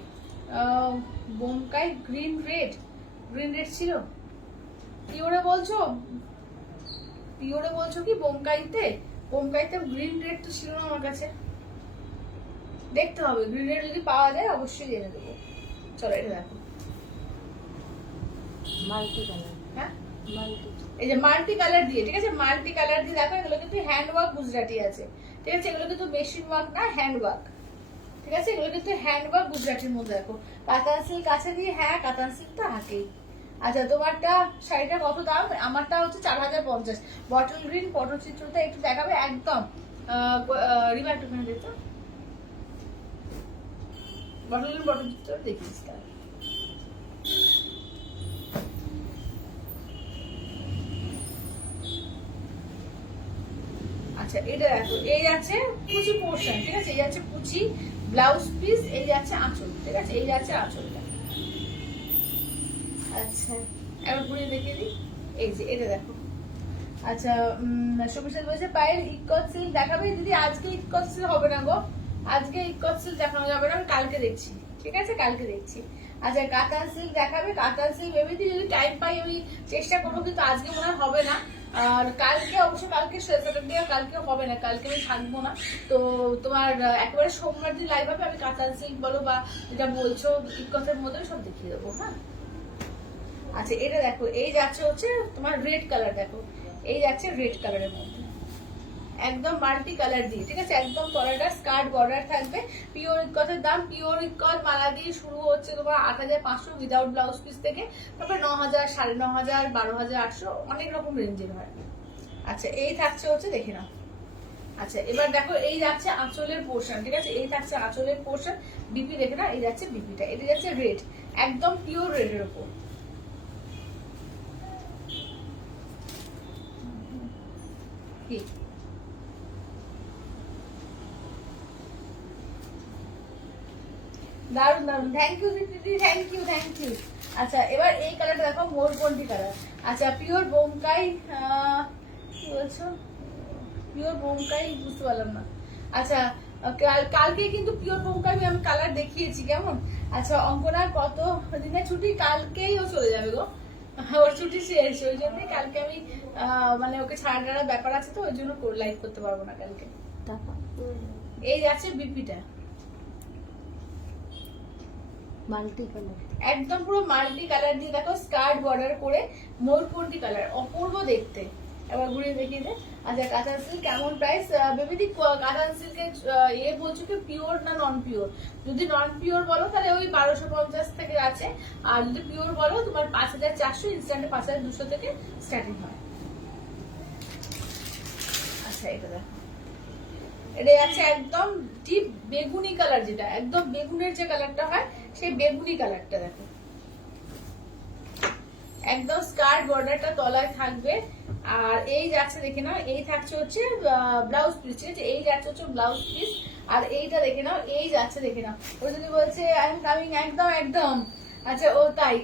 Bomkai green red, green red ছিল, পিওরে বলছো? পিওরে বলছো কি বোমকাইতে? বোমকাইতে গ্রিন রেড তো ছিল না আমার কাছে, দেখতে হবে। গ্রিন রেড যদি পাওয়া যায় অবশ্যই জেনে দেবো। চলো, এটা দেখো, মাল্টি কালার। হ্যাঁ, মাল্টি, এই যে মাল্টি কালার দিয়ে, ঠিক আছে, মাল্টি কালার দিয়ে দেখো, এগুলো কিন্তু হ্যান্ড ওয়ার্ক গুজরাটি আছে। ঠিক আছে, এগুলো কিন্তু মেশিন ওয়ার্ক না, হ্যান্ড ওয়ার্ক। ঠিক আছে, এগুলো কিন্তু হ্যান্ড ওয়ার্ক গুজরাটির মধ্যে। দেখো, কাতান সিল্ক আছে দিয়ে, হ্যাঁ কাতান সিল্ক তো হাতেই। আচ্ছা, তোমারটা শাড়িটা কত দাম? আমারটা হচ্ছে 4050। বটল গ্রিন পটচিত্রটা একটু দেখাবে একদম, রিবা একটুখানি দেখতো, বটল গ্রিন পটচিত্র দেখিস। আচ্ছা, এটা দেখো, এই যাচ্ছে কুচি পোর্শন। ঠিক আছে, এই যাচ্ছে কুচি ব্লাউজ পিস, এই যাচ্ছে আঁচল। ঠিক আছে, এই যাচ্ছে আঁচলটা। আচ্ছা, একবার ঘুরিয়ে দেখিয়ে দিই, এই যে এটা দেখো। আচ্ছা, সবিশাল বলছে পায়ের ইকট সিল্ক দেখাবে দিদি? আজকে ইকট সিল্ক হবে না গো, আজকে ইকট সিল্ক দেখানো যাবে না, আমি কালকে দেখছি। ঠিক আছে, কালকে দেখছি। আচ্ছা, কাতান সিল্ক দেখাবে? কাতান সিল্ক ভেবেছি যদি টাইম পাই আমি চেষ্টা করবো, কিন্তু আজকে মনে হয় হবে না। আর কালকে অবশ্য, কালকে স্যাটারডে, কালকে হবে না, কালকে আমি থাকবো না। তো তোমার একেবারে সোমবার দিন লাইভ হবে, আমি কাতান সিল্ক বলো বা যেটা বলছো ইকটের মধ্যে সব দেখিয়ে দেবো। হ্যাঁ, আচ্ছা, এটা দেখো, এই যাচ্ছে হচ্ছে তোমার রেড কালার। দেখো, এই যাচ্ছে রেড কালারের মধ্যে। একদম মাল্টি কালার দিয়ে, ঠিক আছে। একদম তলাটা স্কার্ট বর্ডার থাকবে। পিওর ইকতের দাম, পিওর ইকত মালা দিয়ে শুরু হচ্ছে তোমার 8,500 উইদাউট ব্লাউজ পিস থেকে, তারপরে 9,000, 9,500, 12,800 অনেক রকম রেঞ্জের হয়। আচ্ছা এই থাকছে হচ্ছে, দেখে নাও। আচ্ছা এবার দেখো, এই যাচ্ছে আঁচলের পোর্শন, ঠিক আছে। এই থাকছে আঁচলের পোর্শন, বিপি দেখে না, এই যাচ্ছে বিপিটা, এটা যাচ্ছে রেড, একদম পিওর রেডের উপর। কি দারুন দারুন, থ্যাংক ইউ দিদি, থ্যাংক ইউ থ্যাংক ইউ। আচ্ছা এবার এই কালারটা দেখো, মোরপন্টি কালার। আচ্ছা পিওর বোমকাই, কি বলছো, পিওর বোমকাই বুঝতে পারলাম না। আচ্ছা কালকে কিন্তু পিওর বোমকাই আমি কালার দেখিয়েছি, কেমন? আচ্ছা অঙ্কনার কত দিনের ছুটি? কালকেই ও চলে যাবে গো, ওর ছুটি শেষ, ওই জন্যই কালকে আমি মানে ওকে ছাড়ার ব্যাপার আছে, তো ওই জন্য লাইভ করতে পারবো না কালকে। এই যাচ্ছে বিপিটা, মাল্টি কালার, একদম পুরো মাল্টি কালার দিয়ে দেখো, স্কার্ট বর্ডার করে মোরপন্টি কালার, অপূর্ব দেখতে। এবার ঘুরিয়ে দেখিয়ে দে। আচ্ছা কাতান সিল্ক কেমন প্রাইস? বেবিদি কাতান সিল্কের এ বলছো কি পিওর না নন পিওর? যদি নন পিওর বলো তাহলে ওই 1250 থেকে আছে, আর যদি পিওর বলো তোমার 5,400, ইনস্ট্যান্টে 5,200 থেকে স্টার্টিং হয়। আচ্ছা এটা দেখো, এটা আছে একদম ডিপ বেগুনি কালার, যেটা একদম বেগুনের যে কালারটা হয় সেই বেগুনি কালারটা দেখো, একদম স্কার্ট বর্ডারটা তলায় থাকবে। আর এই যাচ্ছে দেখে নাও, এই থাকছে হচ্ছে ব্লাউজ পিস, ঠিক আছে। এই যাচ্ছে হচ্ছে ব্লাউজ পিস, আর এইটা দেখে নাও, এই যাচ্ছে দেখে নাও। ও যদি বলছে আই এম কামিং, একদম একদম। আচ্ছা ও তাই,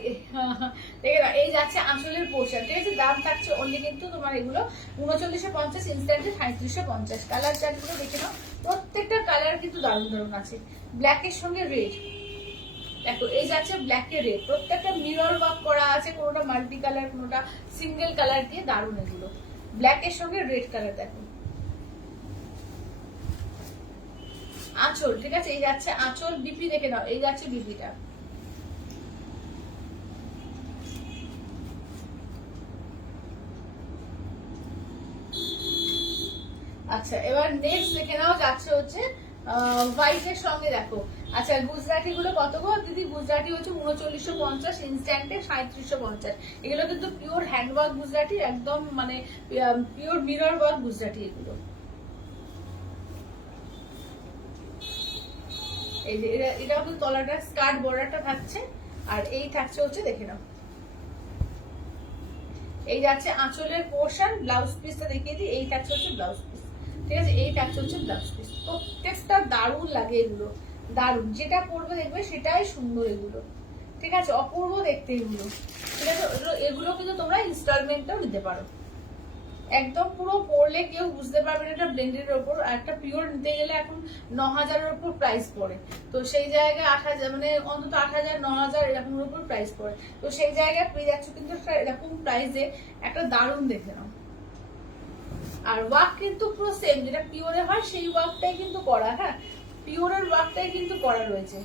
দেখে নাও, এই যাচ্ছে আঁচলের পোশাক, ঠিক আছে। দাম থাকছে অনলি কিন্তু তোমার এগুলো 3950, ইনস্ট্যান্টে 3750। কালার চার্টগুলো দেখে নাও, প্রত্যেকটা কালার কিন্তু দারুণ দারুণ আছে। ব্ল্যাকের সঙ্গে রেড দেখো, এই যাচ্ছে ব্ল্যাক এর রেড, প্রত্যেকটা মিরর ওয়ার্ক করা আছে, কোনোটা মাল্টি কালার, কোনোটা সিঙ্গেল কালার দিয়ে, দারুণ এগুলো। ব্ল্যাক এর সঙ্গে রেড কালার দেখো, আঁচল, ঠিক আছে। এই যাচ্ছে আঁচল, বিপি দেখে নাও, এই যাচ্ছে বিপিটা। আচ্ছা এবার নেক্সট দেখে নাও, যাচ্ছে হচ্ছে হোয়াইটের সঙ্গে দেখো। আচ্ছা গুজরাটি গুলো কত গো দিদি? গুজরাটি হচ্ছে 3950, ইনস্ট্যান্টে 3750। এগুলো কিন্তু পিওর হ্যান্ডওয়ার্ক গুজরাটি, একদম মানে পিওর মিরর ওয়ার্ক গুজরাটি এগুলো। এই যে এটাও কিন্তু তলাটা স্কার্ট বর্ডারটা থাকছে, আর এই থাকছে হচ্ছে দেখে নাও, এই যাচ্ছে আঁচলের পোর্শন। ব্লাউজ পিসটা দেখিয়ে দিই, এই থাকছে হচ্ছে ব্লাউজ পিস, ঠিক আছে। এই থাকছে হচ্ছে ব্লাউজ পিস, প্রত্যেকটা দারুণ লাগে এগুলো, দারুণ। যেটা পরবে দেখবে সেটাই সুন্দর এগুলো, ঠিক আছে। অপূর্ব দেখতে এগুলো, ঠিক আছে। এগুলো কিন্তু তোমরা ইনস্টলমেন্টটাও নিতে পারো, একদম পুরো পরলে কেউ বুঝতে পারবে না এটা ব্লেন্ডের ওপর। আর একটা পিওর নিতে গেলে এখন 9,000-এর উপর প্রাইস পড়ে, তো সেই জায়গায় 8,000, মানে অন্তত 8,000, 9,000 এরকমের উপর প্রাইস পড়ে, তো সেই জায়গায় পেয়ে যাচ্ছ কিন্তু এরকম প্রাইসে একটা দারুণ দেখে নাও। আর ওয়ার্ক কিন্তু পুরো সেম, যেটা পিওরে হয় সেই ওয়ার্কটাই কিন্তু করা, হ্যাঁ পিওরের ওয়ার্কটাই কিন্তু করা রয়েছে।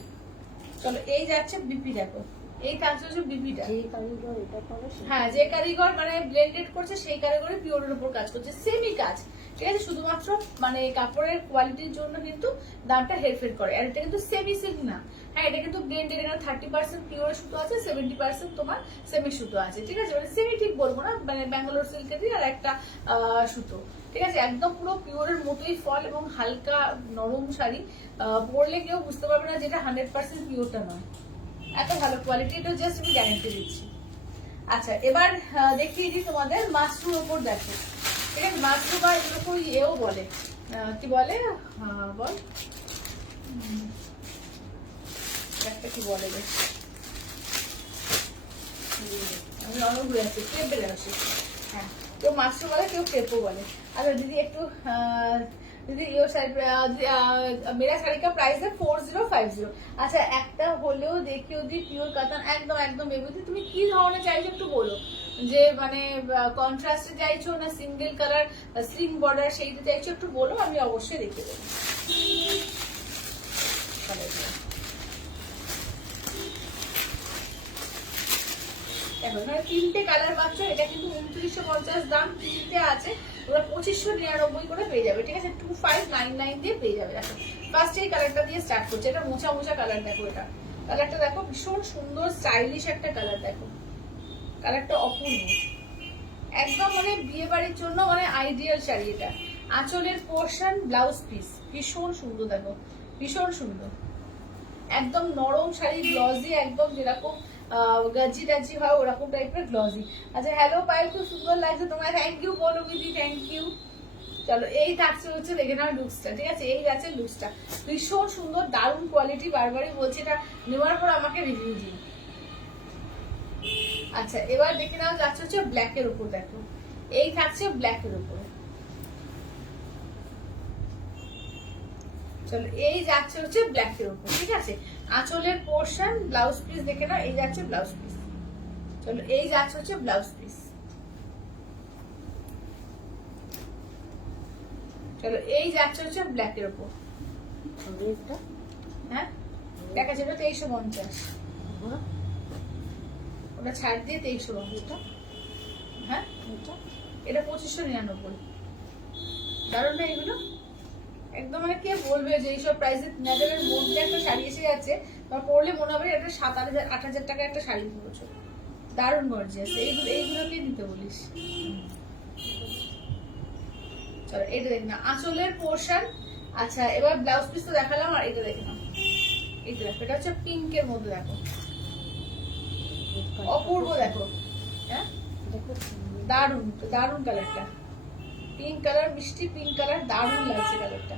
চলো এই যাচ্ছে বিপি দেখো, এই থাকছে হচ্ছে বিপিটা। যে কারিগর এটা করে, হ্যাঁ যে কারিগর মানে ব্লেন্ডেড করছে সেই কারিগরে পিওরের উপর কাজ করছে, সেমই কাজ, ঠিক আছে। শুধুমাত্র মানে কাপড়ের কোয়ালিটির জন্য কিন্তু দামটা হেরফের করে, আর এটা কিন্তু সেমি সিল্ক না, হ্যাঁ এটা কিন্তু ব্লেন্ডেড। এখানে 30% পিওরের সুতো আছে, 70% তোমার সেমি সুতো আছে, ঠিক আছে। মানে সেমি ঠিক বলবো না, মানে ব্যাঙ্গালোর সিল্কেরই আর একটা সুতো, ঠিক আছে। একদম পুরো পিওরের মতোই ফল, এবং হালকা নরম শাড়ি, পরলে কেউ বুঝতে পারবে না যেটা 100% পিওরটা নয়, এত ভালো কোয়ালিটি, এটা জাস্ট আমি গ্যারান্টি দিচ্ছি। আচ্ছা এবার দেখিয়ে দিই তোমাদের মাশরুর ওপর দেখো, ঠিক আছে। মাশরু বা এগুলোকে এও বলে, কি বলে বল, একটা কি বলে বেশ, আমি অনেক ঘুরে আসছি, ক্রেপ বেড়ে আসি, হ্যাঁ কেউ মাশরু বলে, কেউ ক্রেপও বলে। আচ্ছা দিদি একটু दीदी ये साड़ी मेरा শাড়ি का प्राइस है 4050। আচ্ছা একটা হলেও দেখিও দি পিওর কাতান, একদম একদম বেবি। তুমি কি ধরনের চাইছো একটু বলো, যে মানে কন্ট্রাস্টে চাইছো না সিঙ্গেল কালার স্লিং বর্ডার সেইটা চাইছো, একটু বলো, আমি অবশ্যই দেখিয়ে দেবো। দেখো এখানে 3টে কালার পাচ্ছ, এটা কিন্তু 2950 দাম, 3টে আছে, তোমরা 2599 করে পেয়ে যাবে, ঠিক আছে? 2599 দিয়ে পেয়ে যাবে। দেখো ফার্স্ট এই কালারটা দিয়ে স্টার্ট করছে, এটা মোচা মোচা কালার। দেখো এটা কালারটা দেখো, ভীষণ সুন্দর স্টাইলিশ একটা কালার। দেখো কালারটা অপূর্ব, একদম মানে বিয়ে বাড়ির জন্য মানে আইডিয়াল শাড়ি এটা। আঁচলের পোর্শন, ব্লাউজ পিস ভীষণ সুন্দর। দেখো ভীষণ সুন্দর, একদম নরম শাড়ি, গ্লজি, একদম যেরকম গাজি টাজি হয় ওরকম টাইপের গ্লজি। আচ্ছা হ্যালো পায়েল, খুব সুন্দর লাগছে তোমার, থ্যাংক ইউ পৌলমিদি, থ্যাংক ইউ। চলো এই থাকছে হচ্ছে দেখে নাও লুকসটা, ঠিক আছে? এই আছে লুকসটা, ভীষণ সুন্দর, দারুণ কোয়ালিটি। বারবারই বলছি এটা নেওয়ার পর আমাকে রিভিউ দিন। আচ্ছা এবার দেখে নাও যাচ্ছে হচ্ছে ব্ল্যাকের উপর। দেখো এই থাকছে ব্ল্যাকের উপর। চলো এই যাচ্ছে হচ্ছে ব্ল্যাকের উপর, ঠিক আছে? আঁচলের পোর্শন, ব্লাউজ পিস দেখে নাও, এই যাচ্ছে ব্লাউজ পিস। চলো এই যাচ্ছে হচ্ছে ব্লাউজ পিস। চলো এই যাচ্ছে হচ্ছে ব্ল্যাকের উপর। হ্যাঁ দেখা যাবে 2350, ওটা ছাড় দিয়ে 2350। হ্যাঁ এটা 2599। দারুণ না এগুলো? একদম মানে কে বলবে যে এইসব প্রাইসে নেদারের মধ্যে একটা শাড়ি এসে যাচ্ছে, তোমার পরলে মনে হবে এটা 7,000-8,000 টাকা একটা শাড়ি পরেছো। দারুণ গর্জিয়াস, এইগুলোকে নিতে বলিস। চলো এটা দেখে না, আঁচলের পোর্শন। আচ্ছা এবার ব্লাউজ পিস তো দেখালাম, আর এটা দেখে নাও, এটা দেখো, এটা হচ্ছে পিঙ্কের মধ্যে। দেখো অপূর্ব, দেখো হ্যাঁ দারুণ, দারুণ কালারটা, পিঙ্ক কালার, মিষ্টি পিঙ্ক কালার, দারুণ লাগছে কালারটা।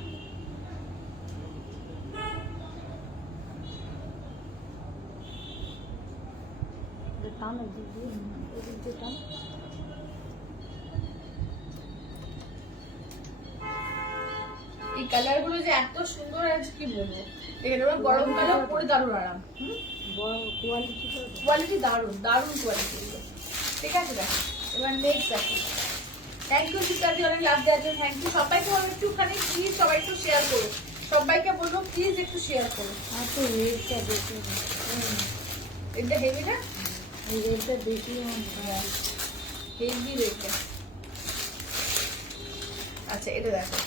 এই কালার গুলো যে এত সুন্দর আছে কি বলবো, দেখে তোমার গরমকালে পরে দারুণ আরাম। কোয়ালিটি দারুণ, দারুণ কোয়ালিটি, ঠিক আছে? দেখো এবার নেক্সট দেখো। থ্যাংক ইউ শিকারি, অনেক লাভ দেওয়ার জন্য থ্যাংক ইউ। সবাইকে বলবো একটুখানি প্লিজ, সবাই একটু শেয়ার করো, সবাইকে বলবো প্লিজ একটু শেয়ার করো। এটা হেভি না? রেটটা বেশি, হেভি রেটটা। আচ্ছা এটা দেখো,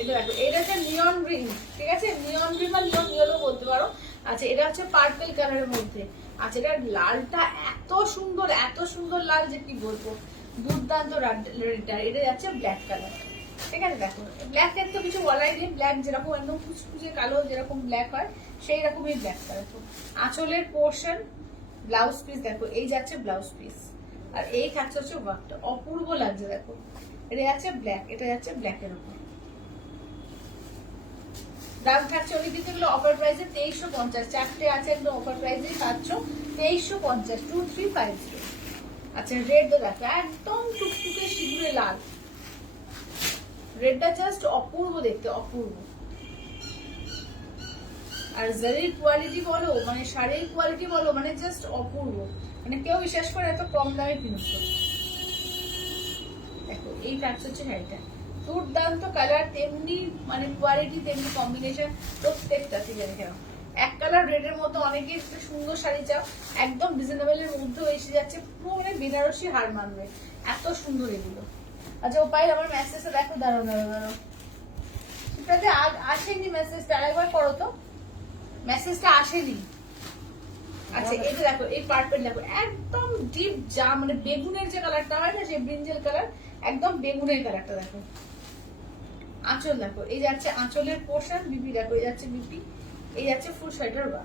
এটা দেখো, এটা হচ্ছে নিয়ন গ্রিন, ঠিক আছে? নিয়ন গ্রিন বা নিয়ন ইয়েলো বলতে পারো। আচ্ছা এটা হচ্ছে পার্পল কালারের মধ্যে। আচ্ছা এটা লালটা এত সুন্দর, এত সুন্দর লাল যে কি বলবো, দুর্দান্ত রেডটা। এটা যাচ্ছে ব্ল্যাক কালার, ঠিক আছে? দেখো ব্ল্যাক এর তো কিছু বলাই নেই, ব্ল্যাক যেরকম একদম কুচকুচে কালো যেরকম ব্ল্যাক হয় সেই রকমই ব্ল্যাক কালার। আঁচলের পোর্শন, ব্লাউজ পিস দেখো এই যাচ্ছে ব্লাউজ পিস, আর এই থাকছে হচ্ছে ওয়ার্কটা, অপূর্ব লাগছে। দেখো এটা যাচ্ছে ব্ল্যাক, এটা যাচ্ছে ব্ল্যাকের উপর। দাম থাকছে ওই দিকে অফার প্রাইসে 2350, চারটে আছে একদম অফার প্রাইসে পাচ্ছ 2350, 2350। আচ্ছা রেড দেখো একদম টুকটুকে সিঁদুরে লাল, রেডটা জাস্ট অপূর্ব দেখতে, অপূর্ব। আর জারির কোয়ালিটি বলো, মানে শাড়ির কোয়ালিটি বলো, মানে জাস্ট অপূর্ব, মানে কেউ বিশ্বাস করে এত কম দামে কিনছো। দেখো এই থাকছে হচ্ছে শাড়িটা, দুর্দান্ত কালার, তেমনি মানে কোয়ালিটি, তেমনি কম্বিনেশন, প্রত্যেকটা। ঠিক আছে, এক কালার রেডের মধ্যে অনেকে একটা সুন্দর শাড়ি চাও, একদম রিজনেবল এর মধ্যেও এসে যাচ্ছে, পুরো মানে বেনারসি হার মানবে, এত সুন্দর এগুলো। আচ্ছা ও পাই আমার মেসেজটা দেখো, দাঁড়াও দাঁড়াও দাঁড়াও, সেটাতে আসেনি মেসেজটা, আরেকবার করো তো, মেসেজটা আসেনি। আচ্ছা এটা দেখো, এই পার্পল দেখো, একদম ডিপ যা মানে বেগুনের যে কালারটা হয় না, সেই ব্রিঞ্জেল কালার, একদম বেগুনের কালারটা। দেখো আঁচল দেখো, এই যাচ্ছে আঁচলের পোর্শন, বিপি দেখো এই যাচ্ছে বিপি, এই যাচ্ছে ফুল শাড়িটার বা।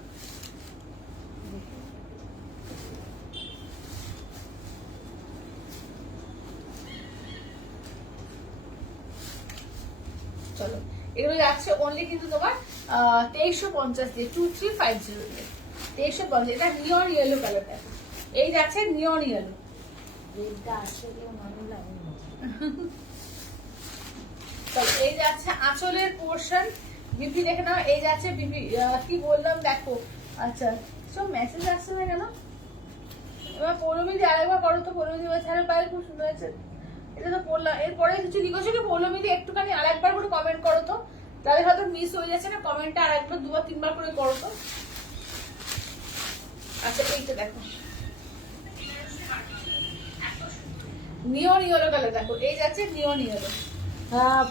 চলো এগুলো যাচ্ছে অনলি কিন্তু তোমার 2350 দিয়ে, 2350 দিয়ে 2350। এটা নিয়ন ইয়েলো কালার দেখো, এই যাচ্ছে নিয়ন ইয়েলো। চলো এই যাচ্ছে আঁচলের পোর্শন, বিপি দেখে নাও, এই যাচ্ছে বিপি, কি বললাম দেখো। আচ্ছা সব মেসেজ আসছে না কেন? এবার পৌলমিদি আরেকবার করো তো, পৌলমিদি ছাড়া পায়ে খুব সুন্দর আছে, এটা তো পড়লাম। এরপরে কিছু লিখেছো কি পৌলমিদি, একটুখানি আরেকবার করে কমেন্ট করো তো, তাদের হয়তো মিস হয়ে যাচ্ছে না, কমেন্টটা আরেকবার 2-3 বার করে করো তো। আচ্ছা এইটা দেখো, নিয়ন ইয়েলো কালার দেখো, এই যাচ্ছে নিয়ন ইয়েলো।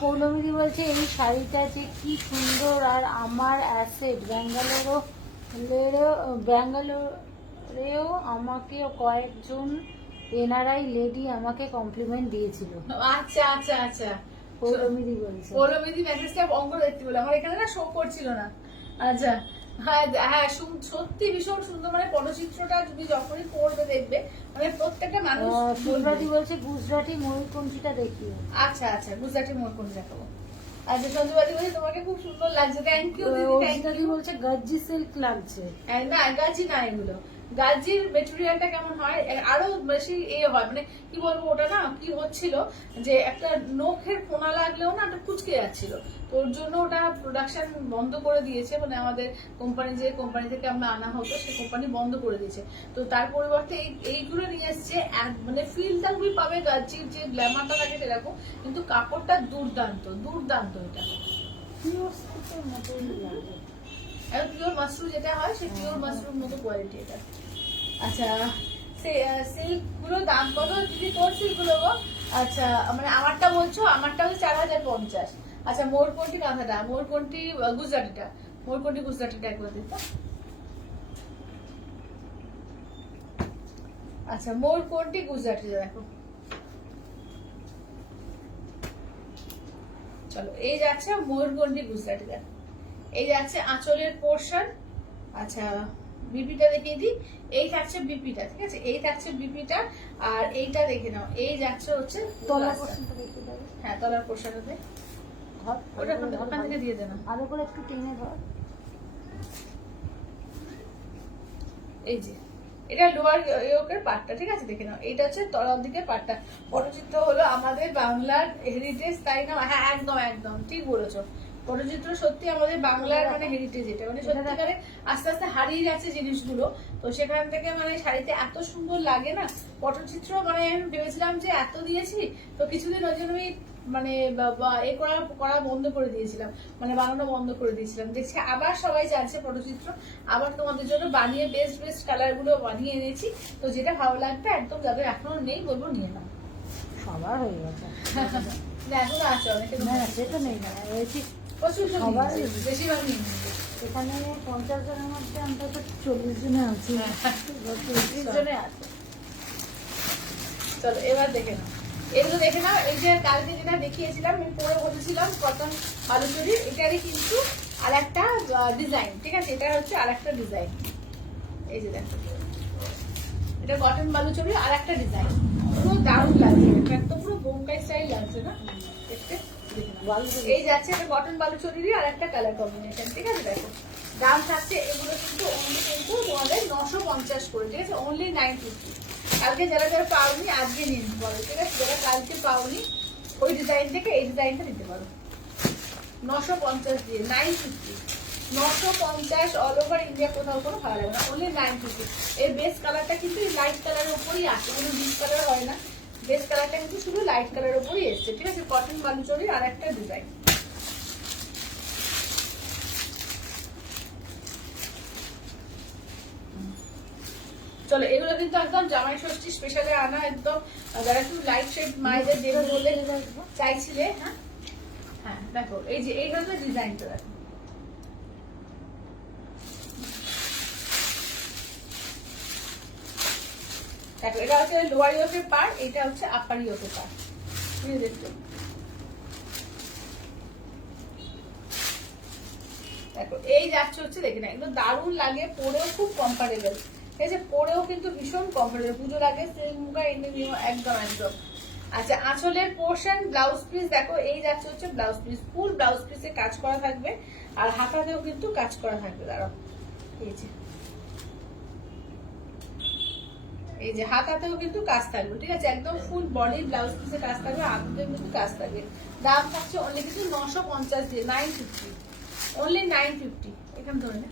পৌলমিদি বলছে এই শাড়িটা যে কি সুন্দর, আর আমার অ্যাসেট ব্যাঙ্গালোরেও আমাকে কয়েকজন এনআরআই লেডি আমাকে কমপ্লিমেন্ট দিয়েছিল। আচ্ছা আচ্ছা আচ্ছা, পৌলমিদি বলছে। পৌলমিদি মেসেজটা অঙ্ক দেখতে বলে, আমার এখানে না শো করছিল না। আচ্ছা হ্যাঁ হ্যাঁ, সত্যি ভীষণ সুন্দর, মানে পটচিত্রটা তুমি যখনই পড়বে দেখবে মানে প্রত্যেকটা মানুষ ফুলবাদি বলছে গুজরাটি ময়ূরকণ্ঠীটা দেখিও। আচ্ছা আচ্ছা, গুজরাটি ময়ূরকণ্ঠী দেখাবো। আচ্ছা সঞ্জুবাদি বলছে তোমাকে খুব সুন্দর লাগছে, থ্যাংক ইউ দিদি, থ্যাংক ইউ। বলছে গাজ্জি সিল্ক লাগছে। না গাজি না, এগুলো গাজির মেটেরিয়ালটা কেমন হয় আরো বেশি হয়, মানে কি বলবো ওটা না কি হচ্ছিল যে একটা নখের কোনা লাগলেও না একটা কুচকে যাচ্ছিল, তোর জন্য ওটা প্রোডাকশন বন্ধ করে দিয়েছে, মানে আমাদের কোম্পানি যে কোম্পানি থেকে আমরা আনা হতো সেই কোম্পানি বন্ধ করে দিয়েছে। তো তার পরিবর্তে এইগুলো নিয়ে এসছে, মানে ফিলটা তুমি পাবে গাজির যে গ্ল্যামারটা থাকে সেরকম, কিন্তু কাপড়টা দুর্দান্ত দুর্দান্ত। এটা পিওর মাশরুম যেটা হয় সেই পিওর মাশরুম মতো কোয়ালিটি এটা। আচ্ছা সিল্ক গুলো দাম কত দিদি তোর সিল্ক গুলো? আচ্ছা মানে আমারটা বলছো, আমারটা হচ্ছে 4050। আচ্ছা মোরকন্ঠি কাঁথাটা, মোরকন্ঠি গুজরাটিটা, মোরকন্ঠি গুজরাটিটা একবার দিত। আচ্ছা মোরকন্ঠি গুজরাটিটা দেখো, চলো এই যাচ্ছে মোরকন্ঠি গুজরাটিটা, এই যাচ্ছে আঁচলের পোর্শন। আচ্ছা বিপিটা দেখিয়ে দিই, এই থাকছে বিপিটা, ঠিক আছে, এই থাকছে বিপিটা, আর এইটা দেখে নাও, এই যাচ্ছে হচ্ছে তলার পোর্শনটা দেখতে পাবে। হ্যাঁ তলার পোর্শনটাতে ওটা ওখান থেকে দিয়ে দেন, আরো করে একটু টেনে ধর। এই যে এটা লোয়ার ইয়োকের পার্টটা, ঠিক আছে দেখে নাও, এইটা হচ্ছে তলার দিকের পার্টটা। পটচিত্র হলো আমাদের বাংলার হেরিটেজ, তাই না? হ্যাঁ একদম একদম ঠিক বলেছো, পটচিত্র সত্যি আমাদের বাংলার মানে হেরিটেজ, এটা মানে সত্যিকারে আস্তে আস্তে হারিয়ে যাচ্ছে জিনিসগুলো। তো সেখান থেকে মানে শাড়িতে এত সুন্দর লাগে না পটচিত্র, মানে আমি ভেবেছিলাম যে এত দিয়েছি, তো কিছুদিন ওই জন্য আমি মানে এ করা বন্ধ করে দিয়েছিলাম, মানে বানানো বন্ধ করে দিয়েছিলাম। দেখছি আবার সবাই চাইছে পটচিত্র, আবার তোমাদের জন্য বানিয়ে বেস্ট বেস্ট কালার গুলো বানিয়ে এনেছি। তো যেটা ভালো লাগবে একদম, যাদের এখনো নেই বলবো নিয়ে নাও। সবার হয়ে গেছে না এখনো আছে অনেকে, না সেটা নেই না, রয়েছে প্রচুর সবার বেশিরভাগ নিয়ে নিয়েছে। এখানে 50 জনের মধ্যে অন্তত 40 জনে আছি, 30 জনে আছে। চলো এবার দেখে নাও, এগুলো দেখে নাও। এই যে কালকে যেটা দেখিয়েছিলাম আমি পরে বলেছিলাম কটন বালুচুরি, এটারই কিন্তু আর একটা ডিজাইন, ঠিক আছে, এটা হচ্ছে আর একটা ডিজাইন। এই যে দেখো এটা কটন বালুচুরি আর একটা ডিজাইন, পুরো দারুণ লাগছে, এটা একদম পুরো বোমকাই স্টাইল লাগছে না দেখতে। এই যাচ্ছে এটা কটন বালুচুরিরই আর একটা কালার কম্বিনেশন, ঠিক আছে দেখো। দাম থাকছে এগুলো কিন্তু অনলি কিন্তু তোমাদের 950 করে, ঠিক আছে, অনলি 950। কালকে যারা যারা পাওনি আজকে নিয়ে নিতে পারো, ঠিক আছে, যারা কালকে পাওনি ওই ডিজাইন থেকে এই ডিজাইনটা নিতে পারো 950 দিয়ে, 950, 950 অল ওভার ইন্ডিয়া, কোথাও কোনো ভালো লাগে না, অনলি 950। এর বেস কালারটা কিন্তু এই লাইট কালারের উপরই আসে, কোনো ডিপ কালার হয় না, বেস কালারটা কিন্তু শুধু লাইট কালারের উপরই এসছে, ঠিক আছে, কটন বালুচুরির আর একটা ডিজাইন। চলো এগুলো কিন্তু একদম জামাই ষষ্ঠী স্পেশালে আনা, একদম যারা একটু লাইট শেড মায়েদের দেবো বলে চাইছিলে। হ্যাঁ হ্যাঁ দেখো এই যে এই হচ্ছে ডিজাইনটা, দেখো দেখো এটা হচ্ছে লোয়ার ইয়োকের পার্ট, এটা হচ্ছে আপার ইয়োকের পার্ট, দেখো দেখো এই যাচ্ছে হচ্ছে, দেখে না এগুলো দারুণ লাগে, পরেও খুব কমফোর্টেবল, ঠিক আছে, পরেও কিন্তু ভীষণ কমফোর্টেবল, পুজো লাগে সিল্ক মুগা এনে নিও একদম একদম। আচ্ছা আঁচলের পোর্শন ব্লাউজ পিস দেখো, এই যাচ্ছে হচ্ছে ব্লাউজ পিস, ফুল ব্লাউজ পিসে কাজ করা থাকবে, আর হাতাতেও কিন্তু কাজ করা থাকবে, দাঁড়াও এই যে হাতাতেও কিন্তু কাজ থাকবে, ঠিক আছে, একদম ফুল বডি ব্লাউজ পিসে কাজ থাকবে, হাতাতেও কিন্তু কাজ থাকবে। দাম থাকছে অনলি কিন্তু 950 দিয়ে, 950, অনলি 950। এখানে ধরে না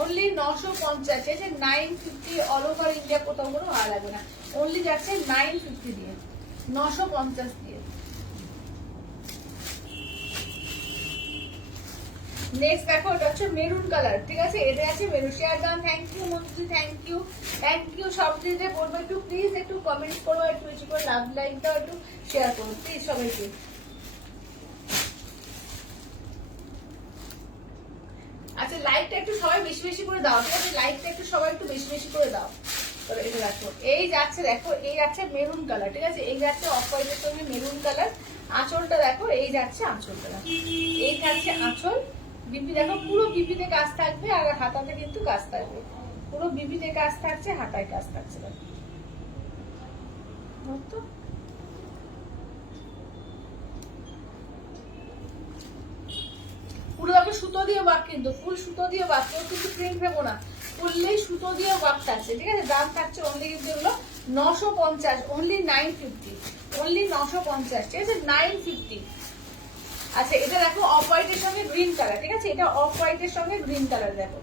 অনলি 950, এই যে 950 অল ওভার ইন্ডিয়া, কোথাও কোনো ভালো লাগবে না, অনলি যাচ্ছে 950 দিয়ে, 950 দিয়ে। নেক্সট দেখো, এটা হচ্ছে মেরুন কালার, ঠিক আছে, এটা আছে মেরুন। শেয়ার দান, thank you Manjuji, thank you সব দিতে বলবো একটু প্লিজ একটু কমেন্ট করো, একটু বেশি করে লাভ লাইক দাও, একটু শেয়ার করো প্লিজ সবাইকে। আচ্ছা লাইকটা একটু সবাই বেশি বেশি করে দাও, ঠিক আছে, লাইকটা একটু সবাই একটু বেশি বেশি করে দাও। তবে এটা দেখো, এই যাচ্ছে দেখো, এই যাচ্ছে মেরুন কালার, ঠিক আছে, এই যাচ্ছে অফ হোয়াইটের সঙ্গে মেরুন কালার। আঁচলটা দেখো, এই যাচ্ছে আঁচলটা, এই থাকছে আঁচল। বিপি দেখো, পুরো বিপিতে কাজ থাকবে আর হাতাতে কিন্তু কাজ থাকবে, পুরো বিপিতে কাজ থাকছে, হাতায় কাজ থাকছে। তো পুরো দেখো সুতো দিয়ে ওয়ার্ক, কিন্তু ফুল সুতো দিয়ে ওয়ার্ক, কেউ কিন্তু প্রিন্ট ভেবো না, ফুললেই সুতো দিয়ে ওয়ার্ক থাকছে, ঠিক আছে। দাম থাকছে অনলি কিন্তু এগুলো 950, অনলি 950, অনলি 950, ঠিক আছে, 950। আচ্ছা এটা দেখো অফ হোয়াইটের সঙ্গে গ্রিন কালার, ঠিক আছে, এটা অফ হোয়াইটের সঙ্গে গ্রিন কালার, দেখো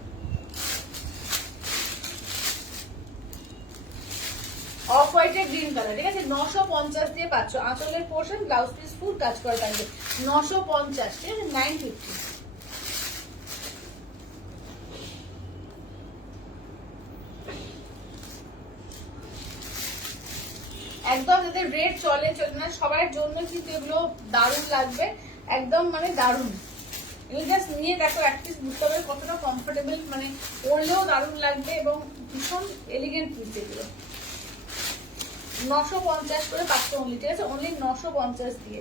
অফ হোয়াইটের গ্রিন কালার, ঠিক আছে, 950 দিয়ে পাচ্ছ। আঁচলের পোর্শন, ব্লাউজ পিস ফুল কাজ করা থাকবে, 950, ঠিক আছে, 950। একদম যাদের রেট চলে না সবার জন্য কিন্তু এগুলো দারুণ লাগবে, একদম মানে দারুণ। এগুলো জাস্ট নিয়ে দেখো অ্যাটলিস্ট বুঝতে হবে কতটা কমফোর্টেবল, মানে পরলেও দারুণ লাগবে এবং ভীষণ এলিগেন্ট পিস এগুলো। 950 করে পাচ্ছ অনলি, ঠিক আছে, অনলি 950 দিয়ে।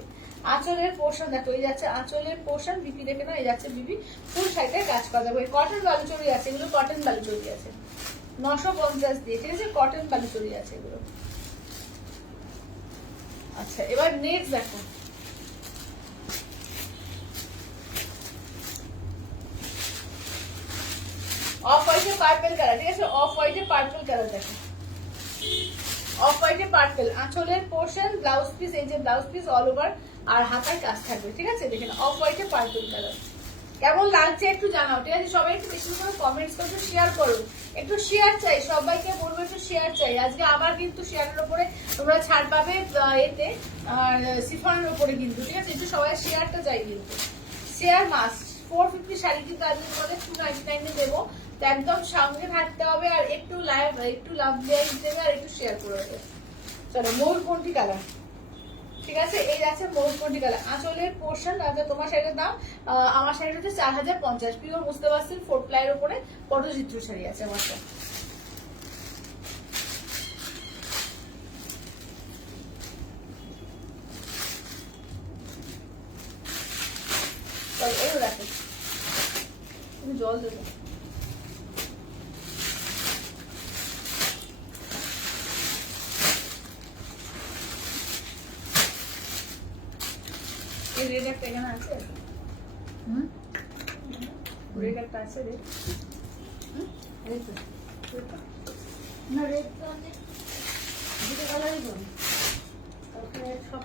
আঁচলের পোর্শন দেখো, এই যাচ্ছে আঁচলের পোর্শন, বিপি দেখে না, এই যাচ্ছে বিপি, ফুল সাইডে কাজ করা যাবে। কটন বালুচরি আছে, এগুলো কটন বালুচরি আছে, 950 দিয়ে, ঠিক আছে, কটন বালুচরি আছে এগুলো। আচ্ছা এবার নেক্সট দেখো, অফ হোয়াইটে পার্পল কালার, ঠিক আছে, অফ হোয়াইটে পার্পল কালার দেখো, অফ হোয়াইটে পার্পল। আঁচলের পোর্শন, ব্লাউজ পিস, এই যে ব্লাউজ পিস অল ওভার আর হাতায় কাজ থাকবে, ঠিক আছে, দেখেন অফ হোয়াইটে পার্পল কালার। কেমন লাগছে একটু জানাও, ঠিক আছে, সবাই একটু বেশি করে কমেন্টস করো, শেয়ার করো, একটু শেয়ার চাই, সবাইকে বলবো একটু শেয়ার চাই। আজকে আবার কিন্তু শেয়ারের উপরে তোমরা ছাড় পাবে, এতে সিফনের উপরে কিন্তু, ঠিক আছে, একটু সবাই শেয়ারটা চাই কিন্তু, শেয়ার মাস্ট। 450 শাড়ি কিন্তু আজকে তোমাদের 299 দেবো, তো একদম সঙ্গে থাকতে হবে আর একটু লাইভ, একটু লাভ লাইক দেবে আর একটু শেয়ার করে দেবে। চলো ময়ূরকণ্ঠী কালার, ঠিক আছে, এই যাচ্ছে ময়ূরকণ্ঠী কালার। আঁচলের পোর্শন, তোমার শাড়ির দাম, আমার শাড়িটা হচ্ছে 4050, পিওর বুঝতে পারছেন, 4 প্লাইয়ের উপরে পটচিত্র শাড়ি আছে আমারটা। এই দেখো, তুমি জল দেবো, এই রেড একটা এখানে আছে, রেড একটা আছে, রেড না রেড তো অনেক দুটো কালারই করুন, তারপরে সব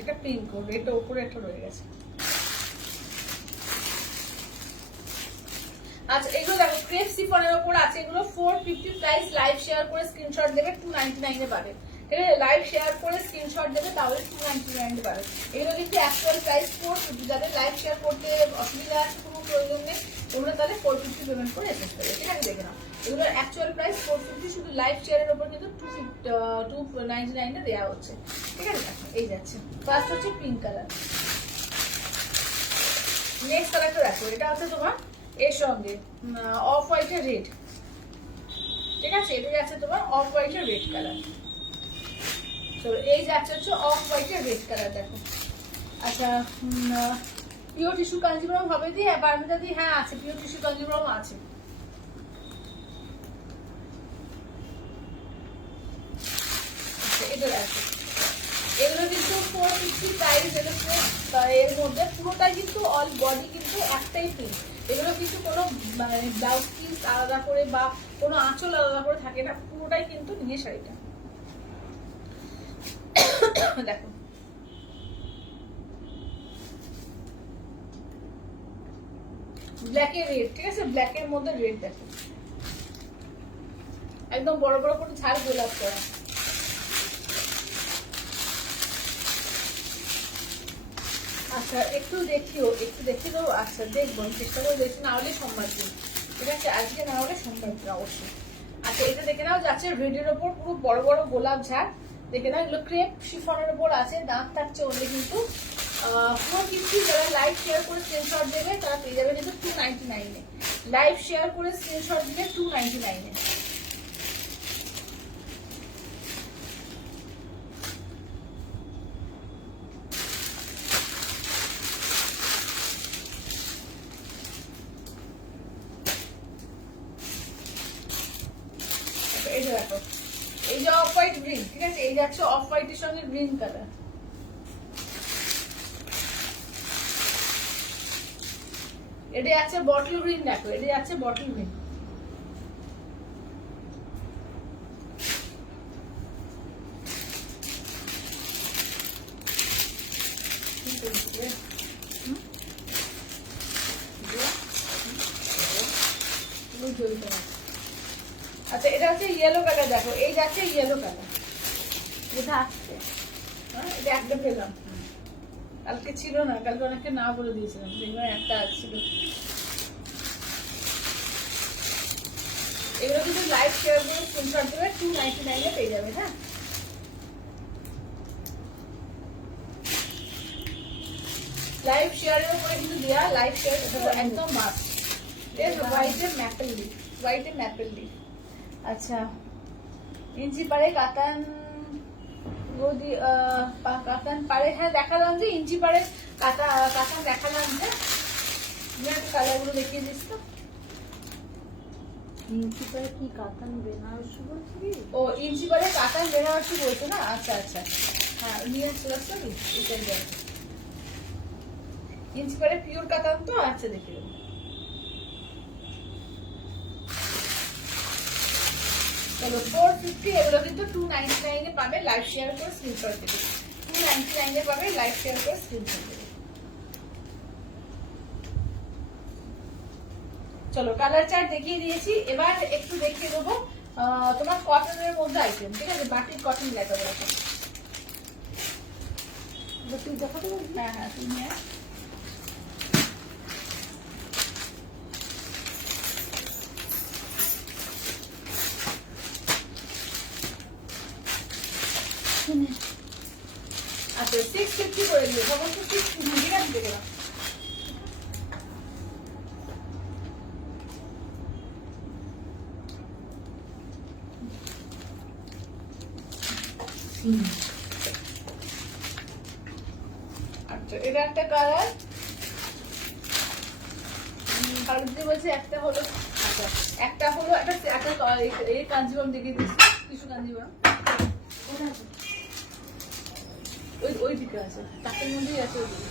এটা পিঙ্ক করবে, এটা উপরে একটা রয়ে গেছে। আচ্ছা এগুলো দেখো ক্রেপ সিফনের উপর আছে, এগুলো 450 প্রাইস, লাইভ শেয়ার করে স্ক্রিনশট দেবে 299 এ পাবে, ঠিক আছে, লাইভ শেয়ার করে স্ক্রিনশট দেবে তাহলে 299 এ পাবে। এগুলো কিন্তু অ্যাকচুয়াল প্রাইস 450, যাদের লাইভ শেয়ার করতে অসুবিধা আছে কোনো প্রয়োজন নেই তোমরা তাহলে 450 পেমেন্ট করে এসে পাবে, ঠিক আছে, দেখে নাও এগুলোর অ্যাকচুয়াল প্রাইস 450, শুধু লাইভ শেয়ারের উপর কিন্তু 299 এ দেওয়া হচ্ছে, ঠিক আছে। এই যাচ্ছে ফার্স্ট হচ্ছে পিঙ্ক কালার, নেক্সট কালারটা দেখো, এটা হচ্ছে তোমার এর সঙ্গে অফ হোয়াইটের রেড, ঠিক আছে, এটা যাচ্ছে তোমার অফ হোয়াইটের রেড কালার। তো এই যাচ্ছে হচ্ছে অফ হোয়াইটের রেড কালার দেখো। আচ্ছা পিওর টিস্যু কাঞ্জিবরম হবে দি, বারমুদা দি, হ্যাঁ আছে, পিওর টিস্যু কাঞ্জিবরম আছে। এটা দেখো, এগুলো কিন্তু 450 প্রাইস, এর মধ্যে পুরোটাই কিন্তু অল বডি কিন্তু একটাই পিস, এগুলো কিন্তু কোনো মানে ব্লাউজ পিস আলাদা করে বা কোনো আঁচল আলাদা করে থাকে না, পুরোটাই কিন্তু নিয়ে শাড়িটা দেখো। ব্ল্যাকের রেড, ঠিক আছে, ব্ল্যাকের মধ্যে রেড দেখো, একদম বড় বড় করে ঝাড় গোলাপ করা। আচ্ছা একটু দেখিও, একটু দেখি তো। আচ্ছা দেখবো, আমি চেষ্টা করে দেখছি, না হলে সোমবার দিন, ঠিক আছে, আজকে না হলে সোমবার দিন অবশ্যই। আচ্ছা এটা দেখে নাও, যাচ্ছে রেডের ওপর পুরো বড় বড় গোলাপ ঝাড়, দেখে নাও, এগুলো ক্রেপ শিফনের ওপর আছে, দাম থাকছে ওগুলো কিন্তু পুরো কিন্তু যারা লাইভ শেয়ার করে স্ক্রিনশট দেবে তারা পেয়ে যাবে কিন্তু 299 এ, লাইভ শেয়ার করে স্ক্রিনশট দিলে 299 এ। এই যে দেখো, এই যে অফ হোয়াইট গ্রিন, ঠিক আছে, এই যাচ্ছে অফ হোয়াইটের সঙ্গে গ্রিন কালার। এটা যাচ্ছে বটল গ্রিন, দেখো এটা যাচ্ছে বটল গ্রিন। আচ্ছা এটা হচ্ছে ইয়েলো কালার, দেখো এই যাচ্ছে ইয়েলো কালার, এটা আসছে, হ্যাঁ এটা একটা পেলাম, কালকে ছিল না, কালকে অনেককে না বলে দিয়েছিলাম, দেখবেন একটা ছিল। এগুলো কিন্তু লাইভ শেয়ার করে স্ক্রিনশট দেবে, 299 এ পেয়ে যাবে। হ্যাঁ লাইভ শেয়ারের উপরে কিন্তু দেওয়া, লাইভ শেয়ার একদম মাস্ট। হোয়াইটের ম্যাপেল লিফ, হোয়াইটের ম্যাপেল লিফ। আচ্ছা ইঞ্চি পারে কাতান গদি, কাতান পারে, হ্যাঁ দেখালাম যে ইঞ্চি পারে কাতান দেখালাম যে, কালারগুলো দেখিয়ে দিস তো। ইঞ্চি পারে কি কাতান বেনারসি বলছি? ও ইঞ্চি পারে কাতান বেনারসি বলছো না, আচ্ছা আচ্ছা, হ্যাঁ নিয়ে চলে আসছো কি এটাই, ইঞ্চি পারে পিওর কাতান তো, আচ্ছা দেখে দেবো। চলো 450, এগুলো কিন্তু 299 এ পাবে, লাইভ শেয়ার করে স্ক্রিনশট দেবে, 299 এ পাবে, লাইভ শেয়ার করে স্ক্রিনশট দেবে। চলো কালার চার্ট দেখিয়ে দিয়েছি, এবার একটু দেখিয়ে দেবো তোমার কটনের মধ্যে আইটেম, ঠিক আছে, বাটিক কটন দেখাবো এখন। তুই দেখাতে পারবি? হ্যাঁ হ্যাঁ তুমি হ্যাঁ। আচ্ছা 650 করে দিও, সমস্ত 650, ঠিক আছে দেখে নাও। আচ্ছা এটা একটা কালার, কালার বলছে একটা হলো, আচ্ছা একটা হলো একটা এই কাঞ্জিবরম দেখিয়ে দিচ্ছি, কিছু কাঞ্জিবরম ওই দিকে আছে, তাকের মধ্যেই আছে ওই দিকে।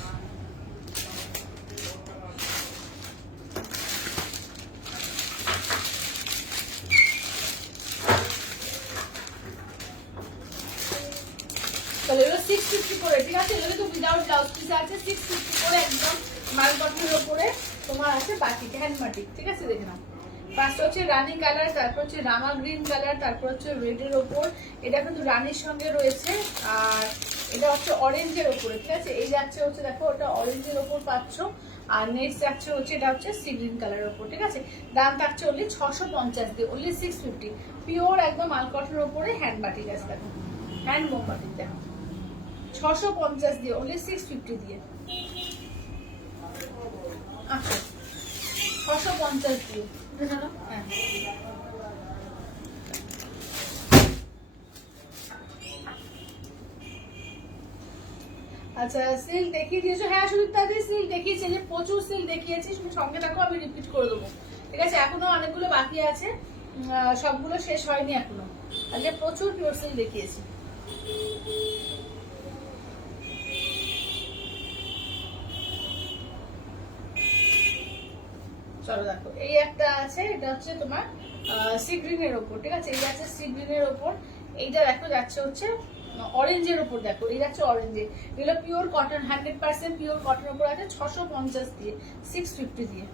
তাহলে এগুলো 650 করে, ঠিক আছে, এগুলো তো উইদাউট ব্লাউজ পিস আছে, 650 করে একদম মাল কটনের উপরে তোমার আছে বাটিক, হ্যান্ড বাটিক, ঠিক আছে দেখে নাও। ফার্স্ট হচ্ছে রানি কালার, তারপর হচ্ছে রামা গ্রিন কালার, তারপর হচ্ছে রেডের ওপর, এটা কিন্তু রানির সঙ্গে রয়েছে, আর এটা হচ্ছে অরেঞ্জের ওপরে, ঠিক আছে, এই যাচ্ছে হচ্ছে দেখো ওটা অরেঞ্জের ওপর পাচ্ছ, আর নেক্সট যাচ্ছে হচ্ছে এটা হচ্ছে সি গ্রিন কালারের ওপর, ঠিক আছে, দাম থাকছে অনলি 650 দিয়ে, অনলি 650, পিওর একদম মাল কটনের ওপরে হ্যান্ড বাটিক আছে, দেখো হ্যান্ড মোম বাটিক, দেখো 650 দিয়ে, অনলি 650 দিয়ে, আচ্ছা 650 দিয়ে, হ্যাঁ আচ্ছা সিল্ক দেখিয়ে দিয়েছো, হ্যাঁ সুদীপ তাদের সিল্ক দেখিয়েছে, যে প্রচুর সিল্ক দেখিয়েছি, তুমি সঙ্গে থাকো, আমি রিপিট করে দেবো, ঠিক আছে, এখনো অনেকগুলো বাকি আছে, সবগুলো শেষ হয়নি এখনো, আজকে প্রচুর পিওর সিল্ক দেখিয়েছি। চলো দেখো এই একটা আছে, এটা হচ্ছে তোমার সি গ্রিনের ওপর, ঠিক আছে, এই যাচ্ছে সি গ্রিনের ওপর, এইটা দেখো যাচ্ছে হচ্ছে অরেঞ্জের ওপর, দেখো এই যাচ্ছে অরেঞ্জে, এগুলো পিওর কটন, 100% পিওর কটন ওপর আছে, 650 দিয়ে, 650 দিয়ে,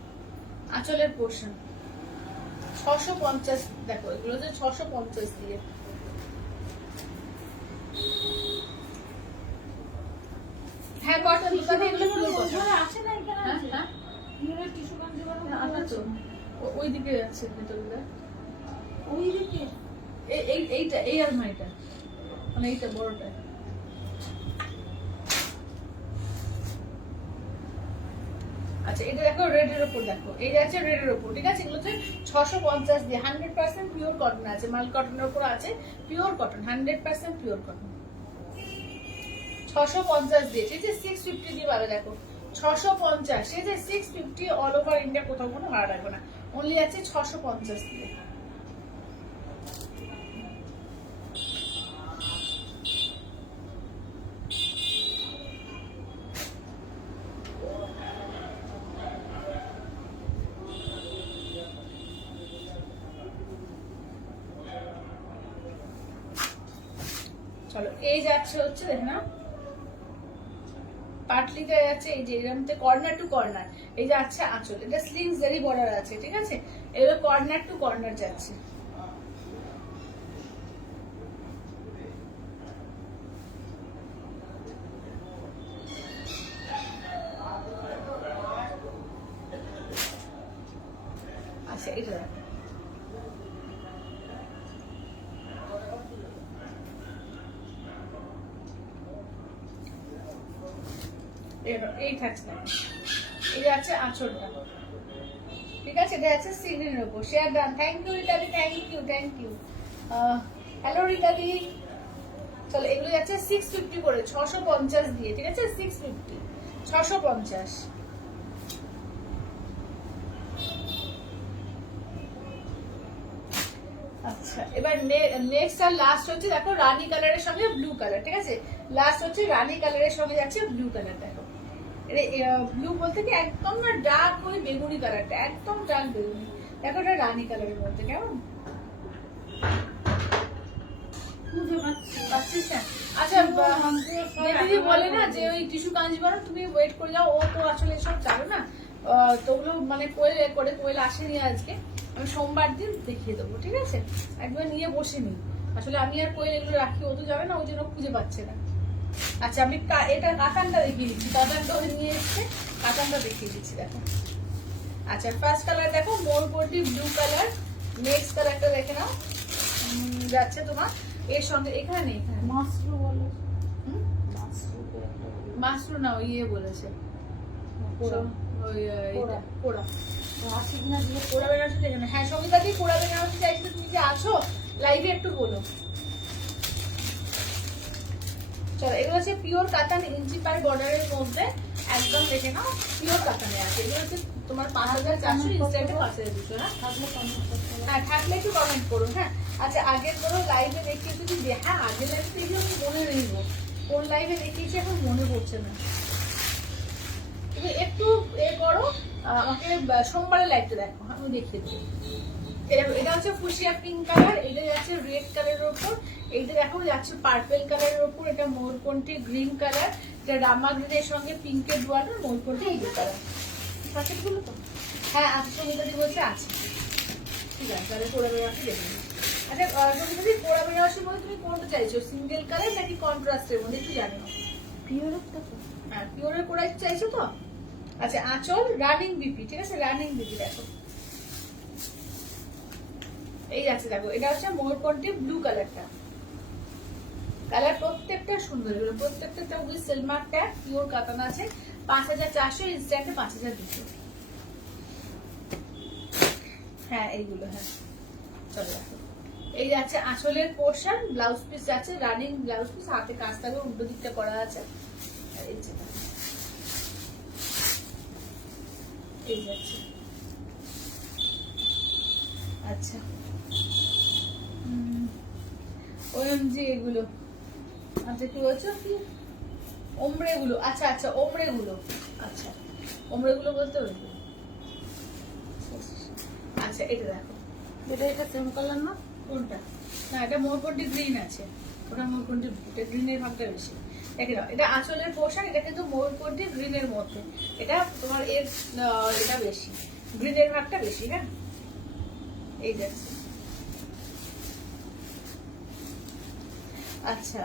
আঁচলের পোর্শন 650, দেখো এগুলো যে 650 দিয়ে। হ্যাঁ কটন, এগুলো পুরো কটন। আছে না এখানে? হ্যাঁ আছে। হ্যাঁ পিওরের টিস্যু কাঞ্জিভারাম আচ্ছা তো ওই দিকে যাচ্ছে ভেতরটা, ওই দিকে। এইটা এই আলমারিটা, মানে এইটা বড়টা। আচ্ছা এটা দেখো রেডের উপর, দেখো এই আছে রেডের উপর, ঠিক আছে। এগুলো হচ্ছে 650 দিয়ে, 100% পিওর কটন আছে, মাল কটনের উপর আছে, পিওর কটন, 100% পিওর কটন। 650 দিয়ে, সেই যে 650 দিয়ে পাবে, দেখো 650, সেই যে 650 অল ওভার ইন্ডিয়া, কোথাও কোনো ভাড়া লাগবে না, অনলি আছে 650 দিয়ে। চলো এই যাচ্ছে হচ্ছে, দেখে না পাটলিটা যাচ্ছে এই যে এরকম কর্নার টু কর্নার, এই যে আছে আঁচল, এটা স্লিংস জারি বর্ডার আছে, ঠিক আছে। এবার কর্নার টু কর্নার যাচ্ছে। আচ্ছা এটা দেখো, এই থাকছে না, এই আছে আঁচলটা, ঠিক আছে। এটা আছে সিনের উপর। শেয়ার ডান, থ্যাংক ইউ রিতাদি, thank you thank you. Hello রিতাদি। চলো এগুলো যাচ্ছে 650 করে, 650 দিয়ে, ঠিক আছে। 650, 650। আচ্ছা এবার নেক্সট আর লাস্ট হচ্ছে, দেখো রানী কালারের সঙ্গে ব্লু কালার, ঠিক আছে। লাস্ট হচ্ছে রানী কালারের সঙ্গে যাচ্ছে ব্লু কালার, দেখো ব্লু বলতে কি একদম না ডার্ক ওই বেগুনি কালারটা, একদম ডার্ক বেগুনি, দেখো এটা রানী কালারের মধ্যে, কেমন বুঝতে পারছি। পাচ্ছিস না? আচ্ছা দিদি বলে না যে ওই টিস্যু কাঞ্জিভারাম তুমি ওয়েট করে যাও, ও তো আসলে এসব জানো না, তো ওগুলো মানে কোয়েল করে, কোয়েল আসেনি আজকে, আমি সোমবার দিন দেখিয়ে দেবো, ঠিক আছে। একবার নিয়ে বসিনি, আসলে আমি আর কোয়েল এগুলো রাখি, ও তো যাবে না, ওই জন্য খুঁজে পাচ্ছে না। আচ্ছা আমি এটা কাতানটা দেখিয়ে দিচ্ছি, কাতানটা ওই নিয়ে এসছে, কাতানটা দেখিয়ে দিচ্ছি, দেখো। আচ্ছা ফার্স্ট কালার দেখো মোরপটি ব্লু কালার, নেক্সট কালারটা দেখে নাও, যাচ্ছে তোমার এর সঙ্গে, এখানে নেই, এখানে মাসরু বলে। হুম? মাশরু না ওই ইয়ে বলেছে, ওই এটা পোড়া, আশিক না দিয়ে পোড়া বেনারসি দেখে না। হ্যাঁ সঙ্গীতা দি পোড়া বেনারসি চাইছিলে, তুমি যে আছো লাইভে একটু বলো। চলো এগুলো হচ্ছে পিওর কাতান, ইঞ্চি পাই বর্ডারের মধ্যে, একদম দেখে নাও পিওর কাতানে আছে। এগুলো হচ্ছে তোমার 5400, ইনস্ট্যান্টে 5200। হ্যাঁ থাকলে কমেন্ট করতে হবে। হ্যাঁ থাকলে একটু কমেন্ট করুন। হ্যাঁ আচ্ছা আগের কোনো লাইভে দেখিয়ে যদি, হ্যাঁ আগের লাইভে দেখি আমি মনে নেই গো, কোন লাইভে দেখিয়েছি এখন মনে পড়ছে না। তুমি একটু এ করো, আমাকে সোমবারের লাইভটা দেখো, আমি দেখিয়ে দেবো। এটা হচ্ছে ফুসিয়া পিঙ্ক কালার, এটা যাচ্ছে রেড কালারের উপর, এইটা দেখো যাচ্ছে পার্পল কালারের উপর, এটা ময়ূরকণ্ঠী গ্রিন কালার, এটা রামা গ্রিনের সঙ্গে পিঙ্কের ডোয়াটার ময়ূরকণ্ঠী ব্লু কালার। প্যাকেটগুলো তো হ্যাঁ আছে, সঙ্গীতাদি বলছে আছে, ঠিক আছে তাহলে পোড়া বেনারসি দেখে নিই। আচ্ছা সঙ্গীতাদি পোড়া বেনারসির মধ্যে তুমি কোনটা চাইছো, সিঙ্গেল কালার নাকি কন্ট্রাস্টের মধ্যে, একটু জানিও। পিওরেরটা তো হ্যাঁ পিওরের পোড়াই চাইছো তো। আচ্ছা আঁচল রানিং বিপি, ঠিক আছে, রানিং বিপি দেখো এই আছে, দেখো এটা হচ্ছে ময়ূরকণ্ঠী ব্লু কালারটা, কালার প্রত্যেকটা সুন্দর, এগুলো প্রত্যেকটা উইথ সিলমার্ক ট্যাগ, পিওর কাতান আছে, 5400, ইনস্ট্যান্টে 5200। হ্যাঁ এইগুলো, হ্যাঁ চলো দেখো এই যাচ্ছে আঁচলের পোর্শন, ব্লাউজ পিস যাচ্ছে রানিং ব্লাউজ পিস, হাতে কাজ থাকবে, উল্টো দিকটা করা আছে, এই যে এই যাচ্ছে। আচ্ছা ওএমজি এগুলো, আচ্ছা কি বলছো কি ওমরে গুলো, আচ্ছা আচ্ছা ওমরে গুলো, আচ্ছা ওমরে গুলো বলতে ওইগুলো। আচ্ছা এটা দেখো, এটা সেম কালার না? কোনটা? না এটা ময়ূরকণ্ঠী গ্রিন আছে, ওটা ময়ূরকণ্ঠী ব্লু, এটা গ্রিনের ভাগটা বেশি। দেখে নাও এটা আঁচলের পোশাক, এটা কিন্তু ময়ূরকণ্ঠী গ্রিনের মধ্যে, এটা তোমার এর এটা বেশি, গ্রিনের ভাগটা বেশি। হ্যাঁ, এই যাচ্ছে। আচ্ছা,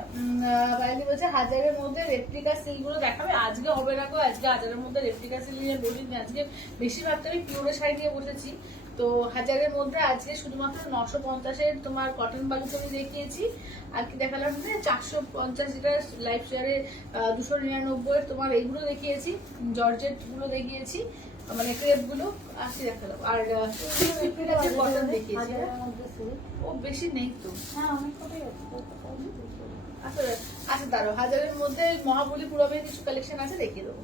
বাইরে বলছে হাজারের মধ্যে রেপ্লিকা সিল্ক গুলো দেখাবে। আজকে হবে না গো, আজকে হাজারের মধ্যে রেপ্লিকা সিল্ক নিয়ে বসিনি। আজকে বেশিরভাগটা আমি পিওরের শাড়ি নিয়ে বসেছি। তো হাজারের মধ্যে আজকে শুধুমাত্র 950-এর তোমার কটন বালু আমি দেখিয়েছি। আর কি দেখালাম, 450 যেটা লাইফ শেয়ারে, 299 তোমার এইগুলো দেখিয়েছি, জর্জেট গুলো দেখিয়েছি, মানে ক্রেপ গুলো আসি দেখালাম। আর কটন দেখিয়েছি। ও বেশি নেই তো। হ্যাঁ, অনেক কথাই আছে। আচ্ছা আচ্ছা, দাঁড়ো, হাজারের মধ্যে মহাবলীপুরমের কিছু কালেকশন আছে, দেখিয়ে দেবো।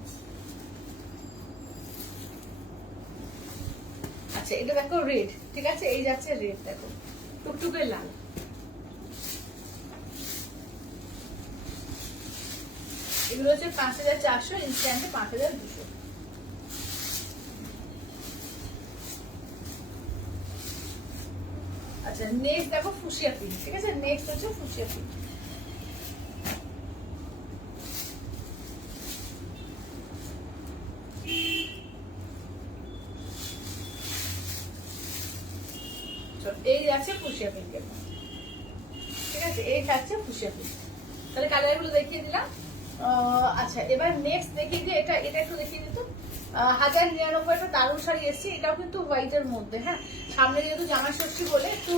আচ্ছা, এটা দেখো রেড, ঠিক আছে, এই যাচ্ছে রেড, দেখো টুকটুকে লাল। এগুলো হচ্ছে 5400, ইনস্ট্যান্টে 5200। আচ্ছা, নেক্সট দেখো ফুসিয়া পিঙ্ক, ঠিক আছে, নেক্সট হচ্ছে ফুসিয়া পিঙ্ক। এই আছে ফুসিয়া পিঙ্কের, ঠিক আছে, এই থাকছে ফুসিয়া পিঙ্ক। তাহলে কালার গুলো দেখিয়ে দিলাম। আচ্ছা, এবার নেক্সট দেখিয়ে দিই, এটা একটু দেখিয়ে দিত। 1099 একটা দারুণ শাড়ি এসছে, এটাও কিন্তু হোয়াইটের মধ্যে। হ্যাঁ, সামনে যেহেতু জামা ষষ্ঠী বলে একটু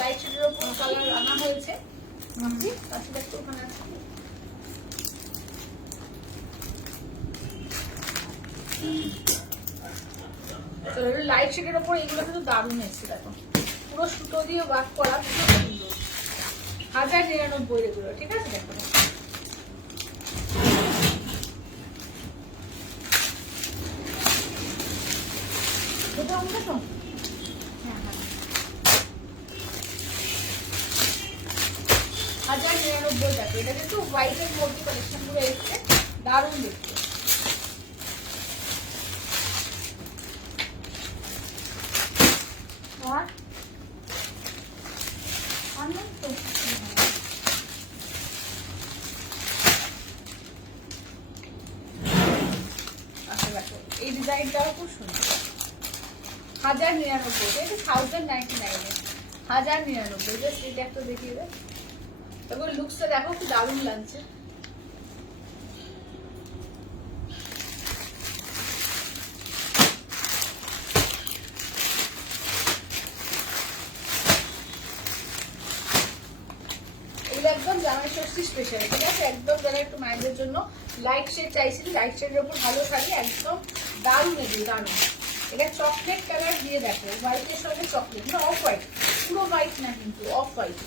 লাইট শেডের ওপর কালার আনা হয়েছে। আচ্ছা, একটু ওখানে আছে। লাইট শেডের ওপর এগুলো কিন্তু দারুণ এসছে, দেখো পুরো সুতো দিয়ে ওয়ার্ক করা, খুব সুন্দর। 1099 এগুলো, ঠিক আছে, দেখো। হ্যাঁ হ্যাঁ, 1099 টাকা। এটা কিন্তু হোয়াইটের মধ্যে কালেকশন গুলো এসছে, দারুণ দেখতে। এই ডিজাইনটাও খুব সুন্দর। 1099, এটা 1099, 1099। জাস্ট এটা একটা দেখিয়ে দেয়, তারপর লুকসটা দেখো খুব দারুণ লাগছে। এগুলো একদম জামাই ষষ্ঠী স্পেশাল, ঠিক আছে, একদম যারা একটু মায়েদের জন্য লাইট শেড চাইছিল, লাইট শেডের উপর ভালো শাড়ি, একদম দারুণ। এগুলো দারুণ। এটা চকলেট কালার দিয়ে দেখো, হোয়াইটের সঙ্গে চকলেট, না অফ হোয়াইট, পুরো হোয়াইট না কিন্তু অফ হোয়াইট,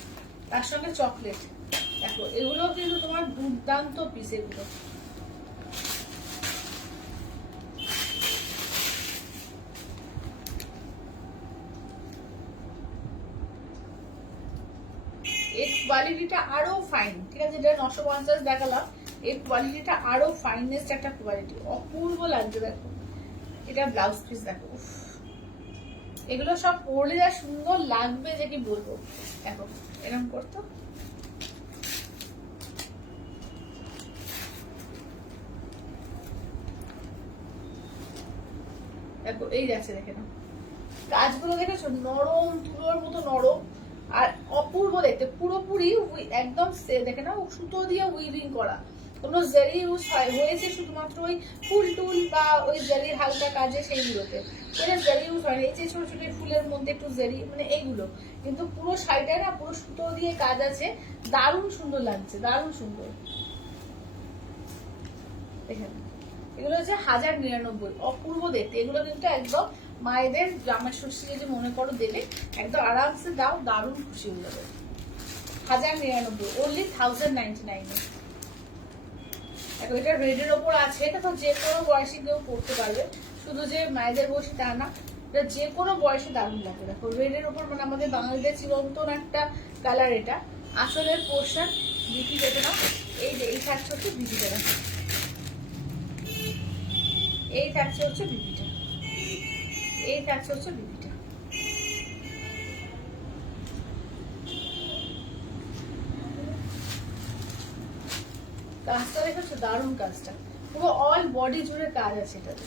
তার সঙ্গে চকলেট। দেখো এগুলো কিন্তু তোমার দুর্দান্ত পিস এগুলো। এর কোয়ালিটিটা আরো ফাইন, ঠিক আছে, যেটা 950 দেখালাম, এর কোয়ালিটিটা আরো ফাইনেস্ট একটা কোয়ালিটি, অপূর্ব লাগছে। দেখো এটা ব্লাউজ পিস, দেখো এগুলো সব পরলে যা সুন্দর লাগবে যে কি বলবো। দেখো এরকম করতো, দেখো এই যাচ্ছে, দেখে না কাজগুলো দেখেছো, নরম তুলোর মতো নরম, আর অপূর্ব দেখতে, পুরোপুরি একদম দেখে না সুতো দিয়ে উইভিং করা, কোনো জারি ইউজ হয়েছে শুধুমাত্র ওই ফুল টুল বা ওই জারির হালকা কাজে, সেইগুলোতে এটা জারি ইউজ হয়নি। এই যে ছোট ছোট ফুলের মধ্যে একটু জারি, মানে এইগুলো কিন্তু পুরো শাড়িটায় না পুরো সুতো দিয়ে কাজ আছে, দারুণ সুন্দর লাগছে, দারুণ সুন্দর। দেখেন এগুলো হচ্ছে 1099, অপূর্ব দেখতে। এগুলো কিন্তু একদম মায়েদের জামাই ষষ্ঠীকে যে মনে করো দিলে একদম আরামসে দাও, দারুণ খুশি হয়ে যাবে। 1099, অনলি 1099। দেখো এটা রেডের ওপর আছে, এটা তো যে কোনো বয়সী কেউ পড়তে পারবে, শুধু যে মায়েদের বয়সী তা না, এটা যে কোনো বয়সে দারুণ লাগে। দেখো রেডের ওপর, মানে আমাদের বাঙালিদের চিরন্তন একটা কালার। এটা আসলের পোর্শন বিপি দেখে না, এই যে এই থাকছে হচ্ছে বিপিটা, এই থাকছে হচ্ছে বিপিটা, এই থাকছে হচ্ছে বিপিটা। কাজটা দেখেছো, দারুণ কাজটা, পুরো অল বডি জুড়ে কাজ আছে এটাতে।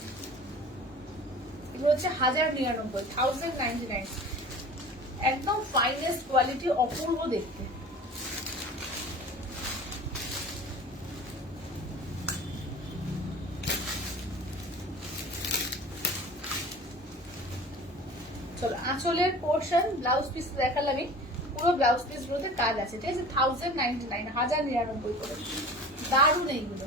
এগুলো হচ্ছে 1099, 1099, একদম ফাইনেস্ট কোয়ালিটি, অপূর্ব দেখতে। চলো আঁচলের পোর্শন, ব্লাউজ পিস দেখালামই, পুরো ব্লাউজ পিস গুলোতে কাজ আছে, ঠিক আছে। 1099, 1099 করে, দারুণ এইগুলো।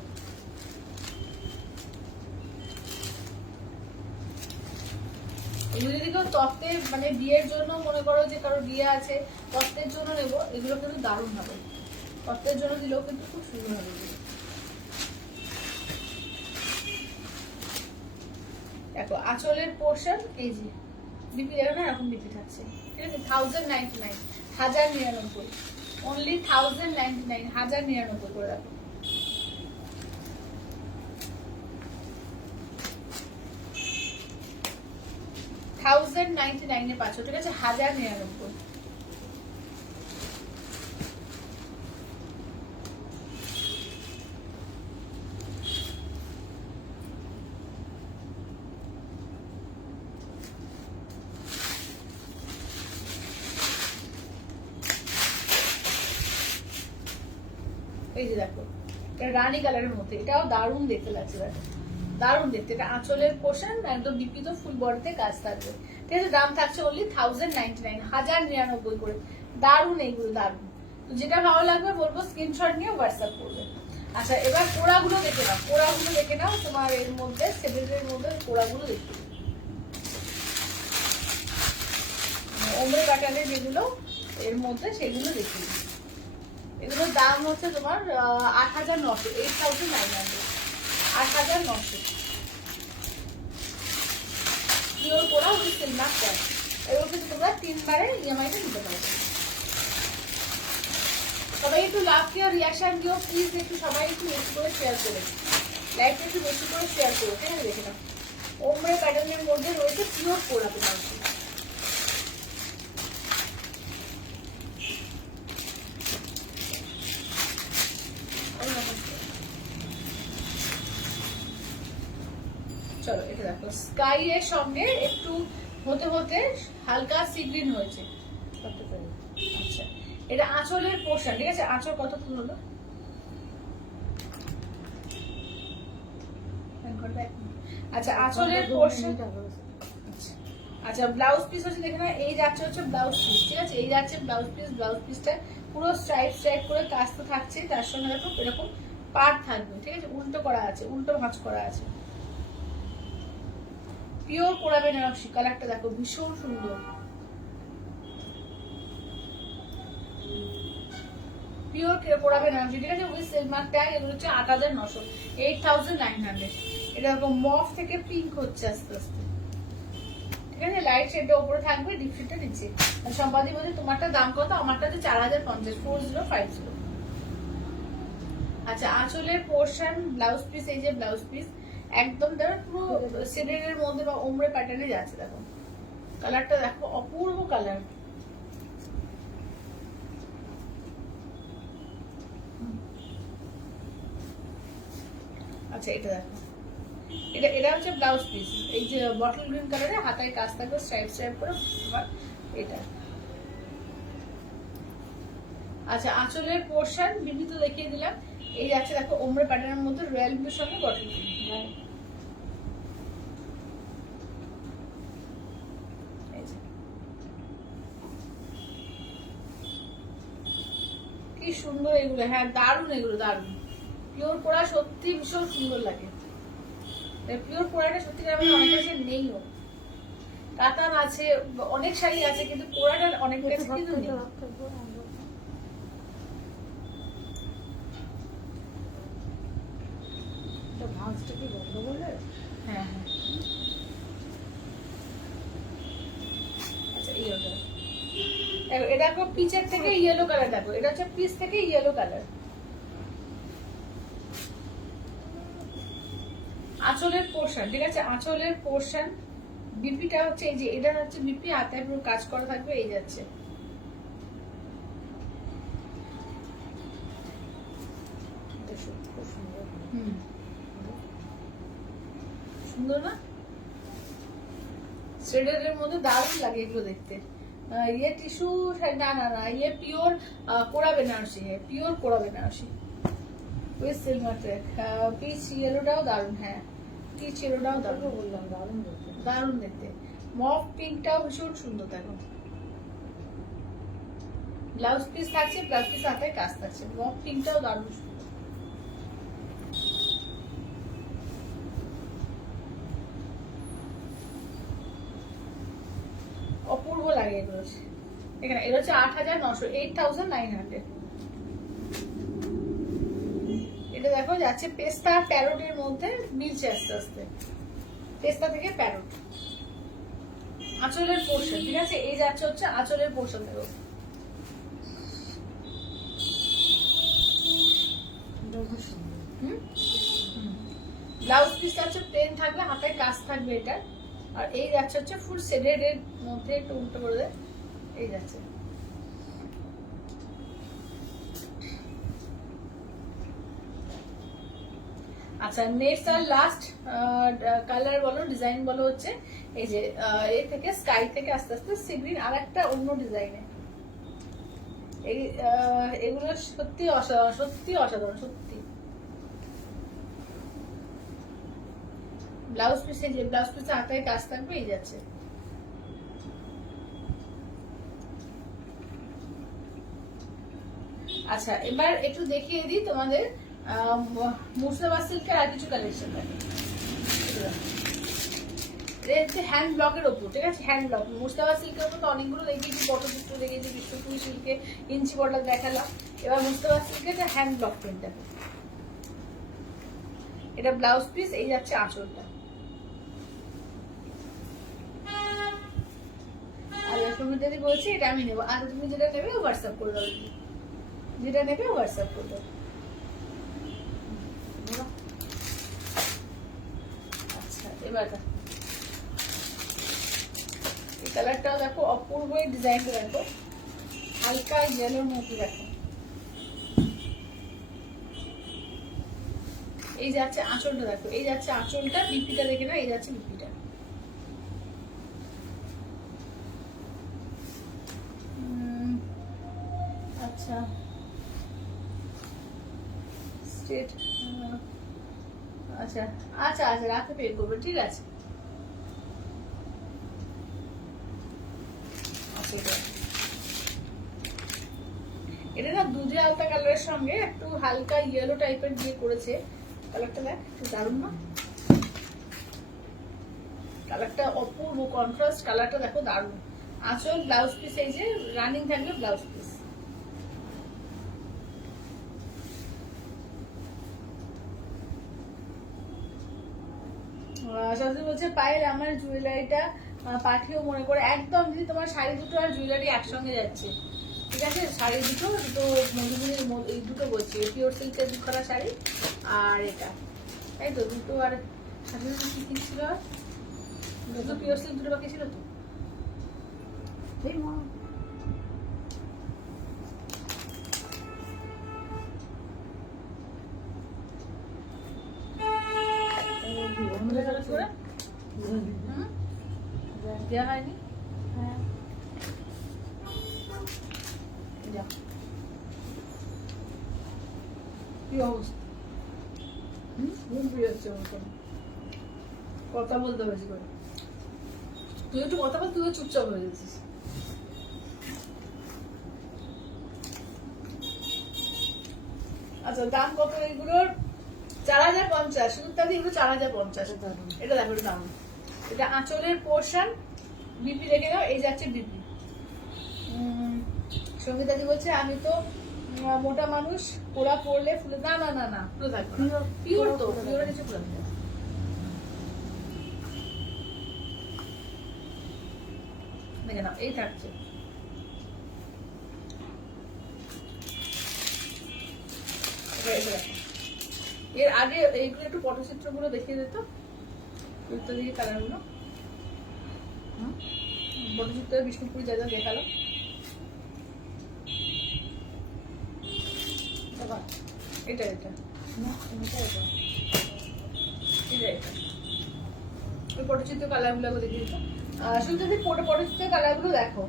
এগুলো যদি কেউ তত্ত্বে মানে বিয়ের জন্য মনে করো যে কারো বিয়ে আছে, তত্ত্বের জন্য নেবো, এগুলো কিন্তু দারুণ হবে, তত্ত্বের জন্য দিলেও কিন্তু খুব সুন্দর হবে। দেখো আঁচলের পোর্শন, এই যে বিপি দেখো না, এরকম বিপি থাকছে, ঠিক আছে। 1099, 1099, অনলি 1099, 1099 করে রাখো। $1099 পাচ্ছ, ঠিক আছে, 1099। এই যে দেখো, এটা রানী কালারের মধ্যে, এটাও দারুণ দেখতে লাগছে, দেখো দারুণ দেখতে। এটা আঁচলের পোর্শন, একদম বিপিত ফুল বডিতে কাজ থাকবে, ঠিক আছে। দাম থাকছে অনলি 1099, 1099 করে। দারুণ এইগুলো, দারুণ। তো যেটা ভালো লাগবে বলবো স্ক্রিনশট নিয়ে হোয়াটসঅ্যাপ করবে। আচ্ছা এবার কোড়াগুলো দেখে নাও, কোড়াগুলো দেখে নাও, তোমার এর মধ্যে সেভেনের মধ্যে কোড়াগুলো দেখে নাও, ওমরে প্যাটার্নের যেগুলো এর মধ্যে সেগুলো দেখে নাও। এগুলোর দাম হচ্ছে তোমার 8900, 8900, 8900। Pure Koda with Silk Mark tag. এগুলো কিন্তু তোমরা 3 বারে ইএমআই তে নিতে পারবে। সবাই একটু লাভ দিও, রিয়াকশন দিও প্লিজ, একটু সবাই একটু বেশি করে শেয়ার করে, লাইভটা একটু বেশি করে শেয়ার করো, ঠিক আছে। দেখে নাও ওমরে প্যাটার্নের মধ্যে রয়েছে পিওর কোড়া তোমার। চলো এটা দেখো, স্কাই এর সঙ্গে একটু হতে হতে হালকা সি গ্রিন হয়েছে। আচ্ছা এটা আঁচলের পোর্শন, ঠিক আছে। আঁচল কত ফুল হলো? আচ্ছা আঁচলের পোর্শন, আচ্ছা ব্লাউজ পিস হচ্ছে দেখে না, এই যাচ্ছে হচ্ছে ব্লাউজ পিস, ঠিক আছে। এই যাচ্ছে ব্লাউজ পিস, ব্লাউজ পিসটা পুরো স্ট্রাইপ স্ট্রাইপ করে কাজ তো থাকছে, তার সঙ্গে দেখো এরকম পার্ট থাকবে, ঠিক আছে। উল্টো করা আছে, উল্টো ভাঁজ করা আছে। পিওর কোড়া বেনারসি, কালারটা দেখো ভীষণ সুন্দর, পিওর কোড়া বেনারসি, ঠিক আছে, উইথ সিলমার্ক ট্যাগ। এগুলো হচ্ছে 8900, 8900। এটা দেখো মফ থেকে পিঙ্ক হচ্ছে আস্তে আস্তে, ঠিক আছে। লাইট শেডটা উপরে থাকবে, ডিপ শেডটা নিচে। সম্পাদি বলছে তোমারটা দাম কত? আমারটা হচ্ছে 4050, 4050। আচ্ছা আঁচলের পোর্শন, ব্লাউজ পিস, এই যে ব্লাউজ পিস একদম দেখো পুরো সেডের মধ্যে বা ওমরে প্যাটার্নে যাচ্ছে, দেখো কালারটা দেখো অপূর্ব কালার। আচ্ছা এটা দেখো, এটা হচ্ছে ব্লাউজ পিস, এই যে বটল গ্রিন কালারে হাতায় কাজ থাকবে স্ট্রাইপ স্ট্রাইপ করে, এটা। আচ্ছা আঁচলের পোর্শন বিভিন্ন দেখিয়ে দিলাম, এই যাচ্ছে দেখো ওমরে প্যাটার্নের মধ্যে রয়্যাল ব্লুর সঙ্গে বটল গ্রিন। কি সুন্দর এগুলো, হ্যাঁ দারুণ, এগুলো দারুণ। পিওর পোড়া সত্যি ভীষণ সুন্দর লাগে, পিওর পোড়াটা সত্যি আমাদের অনেক কাছে নেইও। কাতান আছে, অনেক শাড়ি আছে, কিন্তু পোড়াটা অনেক কাছে কিন্তু নেই। ভাঁজটা কি বন্ধ বলে? হ্যাঁ হ্যাঁ। আচ্ছা এই ওটা এটা দেখো পিচের থেকে ইয়েলো কালার, দেখো এটা হচ্ছে পিচ থেকে ইয়েলো কালার। আঁচলের পোর্শন, ঠিক আছে, আঁচলের পোর্শন বিপিটা হচ্ছে এই যে, এটা হচ্ছে বিপি, হাতে পুরো কাজ করা থাকবে, এই যাচ্ছে। সুন্দর না? থ্রেডেড এর মধ্যে দারুণ লাগে এগুলো দেখতে। ये টিস্যু না না না, ये pure Kora Benarasi, pure Kora Benarasi with silver thread. Peach ইয়েলোটাও দারুণ, হ্যাঁ পিচ ইয়েলোটাও দারুণ, বললাম দারুণ দেখতে। দারুণ দেখতে। মফ পিঙ্কটাও ভীষণ সুন্দর দেখো। ব্লাউজ পিস থাকছে, ব্লাউজ পিস হাতে কাজ থাকছে। মফ পিঙ্কটাও দারুণ সুন্দর। অপূর্ব লাগে এগুলো। এখানে এটা হচ্ছে 8,900, 8,900। এটা দেখো যাচ্ছে পেস্তা প্যারোটের মধ্যে, মিলছে আস্তে আস্তে পেস্তা থেকে প্যারোট। আঁচলের পোর্শন, ঠিক আছে, এই যাচ্ছে হচ্ছে আঁচলের পোর্শন দেখো। ব্লাউজ পিস যাচ্ছে প্লেন থাকবে, হাতে কাজ থাকবে এটা। আর এই যাচ্ছে হচ্ছে ফুল শেডেড এর মধ্যে, একটু উল্টো করে দেয়, এই যাচ্ছে। আচ্ছা নেক্সট আর লাস্ট কালার বলো ডিজাইন বলো হচ্ছে এই যে এ থেকে স্কাই থেকে আস্তে আস্তে সি-গ্রিন, আর একটা অন্য ডিজাইনে। এই এগুলো সত্যি অসাধারণ, সত্যি অসাধারণ, সত্যি। ব্লাউজ পিসে যে ব্লাউজ পিসে হাতায় কাজ থাকবে, এই যাচ্ছে। আচ্ছা এবার একটু দেখিয়ে দিই তোমাদের মুর্শিদাবাদ সিল্কের আর কিছু কালেকশন থাকে। হ্যান্ড ব্লকের ওপর, ঠিক আছে, হ্যান্ড ব্লক। মুর্শিদাবাদ সিল্কের ওপর তো অনেকগুলো দেখিয়েছি, পটচিত্র দেখিয়েছি, বিশ্বপুরি সিল্কে ইঞ্চি বর্ডার দেখালাম। এবার মুর্শিদাবাদ সিল্কের হ্যান্ড ব্লক প্রিন্ট দেখো। এটা ব্লাউজ পিস, এই যাচ্ছে আঁচলটা। আর সুমিতাদি বলছি এটা আমি নেবো, আর তুমি যেটা নেবে হোয়াটসঅ্যাপ করে দেবো, যেটা নেবে হোয়াটসঅ্যাপ করে দেবো। আচ্ছা এবার এই কালারটাও দেখো, অপূর্ব ডিজাইনটা দেখো, হালকা ইয়েলোর মধ্যে দেখো। এই যাচ্ছে আঁচলটা দেখো, এই যাচ্ছে আঁচলটা, বিপিটা দেখে না, এই যাচ্ছে বিপিটা। আচ্ছা স্ট্রেট, আচ্ছা আচ্ছা আচ্ছা রাতে পে করবো, ঠিক আছে। এটা না দুধে আলতা কালারের সঙ্গে একটু হালকা ইয়েলো টাইপের দিয়ে করেছে। কালারটা দেখ, একটু দারুণ না? কালারটা অপূর্ব কন্ট্রাস্ট, কালারটা দেখো দারুণ। আঁচল ব্লাউজ পিস এই যে রানিং থাকবে ব্লাউজ পিস। শাশুড়ি বলছে পায়েল আমার জুয়েলারিটা পাঠিয়েও মনে করে, একদম যদি তোমার শাড়ি দুটো আর জুয়েলারি একসঙ্গে যাচ্ছে, ঠিক আছে। শাড়ি দুটো মধুবনীর এই দুটো বলছি, পিওর সিল্কের করা শাড়ি আর এটা, তাই তো দুটো। আর শাশুড়ি কি কিনছিল, আর দুটো পিওর সিল্ক, দুটো বাকি ছিল তো। দেওয়া হয়নি, হ্যাঁ কি অবস্থা, ঘুম পেয়ে যাচ্ছে কথা বলতে বেশি করে। তুই একটু কথা বল, তুইও চুপচাপ হয়ে যাচ্ছিস। আচ্ছা দাম কত এইগুলোর? 4,050, শুধু তাদের এগুলো 4,050। এটা দেখো দাম, এটা আঁচলের পোর্শন, বিপি দেখে নাও, এই যাচ্ছে বিপি। সঙ্গীতাদি বলছে আমি তো মোটা মানুষ, পোড়া পড়লে ফুলে, না না না না পুরো থাকবে, পিওর তো, পিওর কিছু পুরো থাকবে। দেখে নাও এই থাকছে। এর আগে এইগুলো একটু পটচিত্র গুলো দেখিয়ে দিত, ইত্যাদি কালার গুলো পটচিত্র বিষ্ণুপুরি যা যা দেখালো। এটা এটা এটা ওই পটচিত্র কালার গুলো দেখিয়ে দিত। শুধু যদি পটচিত্রের কালারগুলো দেখো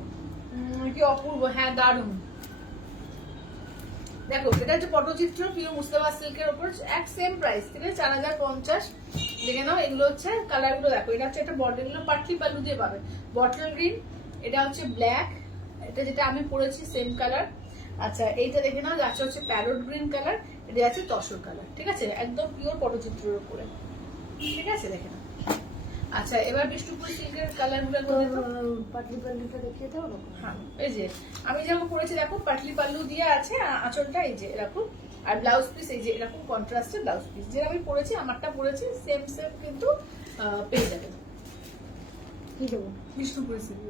কি অপূর্ব, হ্যাঁ দারুণ। দেখো এটা হচ্ছে পটচিত্র পিওর মুস্তাফা সিল্কের উপর, এক সেম প্রাইস, ঠিক আছে 4050। দেখে নাও এগুলো হচ্ছে কালারগুলো দেখো। এটা হচ্ছে একটা বটল, পাটলি পাল্লু দিয়ে পাবে, বটল গ্রিন। এটা হচ্ছে ব্ল্যাক, এটা যেটা আমি পরেছি সেম কালার। আচ্ছা এইটা দেখে নাও, যাচ্ছে হচ্ছে প্যারট গ্রিন কালার, এটা আছে তসর কালার, ঠিক আছে একদম পিওর পটচিত্রের উপরে, ঠিক আছে দেখে নাও। আচ্ছা এবার বিষ্ণুপুরি সিল্কের কালার গুলো পাটলি পাল্লুটা দেখিয়ে দাও। হ্যাঁ এই যে আমি যেরকম পরেছি দেখো, পাটলি পাল্লু দিয়ে আছে, আঁচলটা এই যে এরকম, আর ব্লাউজ পিস এই যে এরকম কন্ট্রাস্টের ব্লাউজ পিস, যেটা আমি পরেছি আমারটা পরেছি সেম সেম কিন্তু পেয়ে যাবেন। কি দেবো? বিষ্ণুপুরি সিল্ক।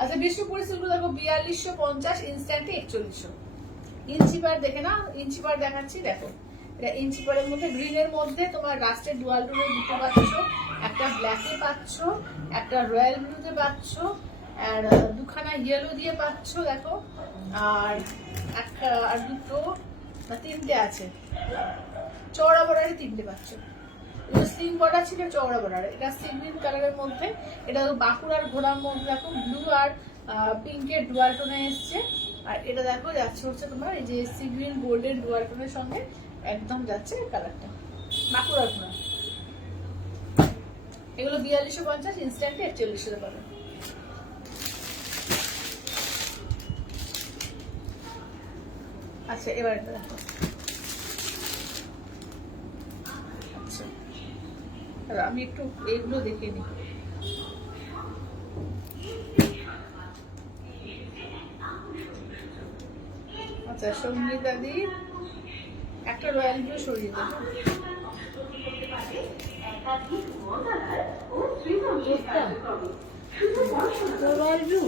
আচ্ছা বিষ্ণুপুরি সিল্ক দেখো 4250, ইনস্ট্যান্টে 4100। ইঞ্চি পার দেখে না, ইঞ্চি পার দেখাচ্ছি দেখো। এটা ইঞ্চি পারের মধ্যে গ্রিনের মধ্যে তোমার রাস্টের ডুয়াল টোনের দুটো পাচ্ছ, একটা ব্ল্যাকে পাচ্ছ, একটা রয়্যাল ব্লুতে পাচ্ছ, আর দুখানা ইয়েলো দিয়ে পাচ্ছ দেখো, আর একটা আর দুটো না তিনটে আছে, চওড়া বর্ডারে তিনটে পাচ্ছ। স্লিম বর্ডার ছিল চওড়া বর্ডার, এটা সি গ্রিন কালারের মধ্যে, এটা বাঁকুড়ার ঘোড়ার মধ্যে দেখো ব্লু আর পিঙ্কের ডুয়াল টোনে এসছে। আর এটা দেখো যাচ্ছে হচ্ছে তোমার এই যে সি গ্রিন গোল্ডেন ডুয়াল টোনের সঙ্গে একদম যাচ্ছে কালারটা, বাঁকুড়ার ঘোড়া। এগুলো 4250, ইনস্ট্যান্টে 4100 পাবে। আচ্ছা এবার এটা দেখো। আচ্ছা আমি একটু এগুলো দেখে নিই। আচ্ছা সঙ্গীতা দি একটা রয়্যাল ব্লু সরিয়ে দেবো। Royal blue,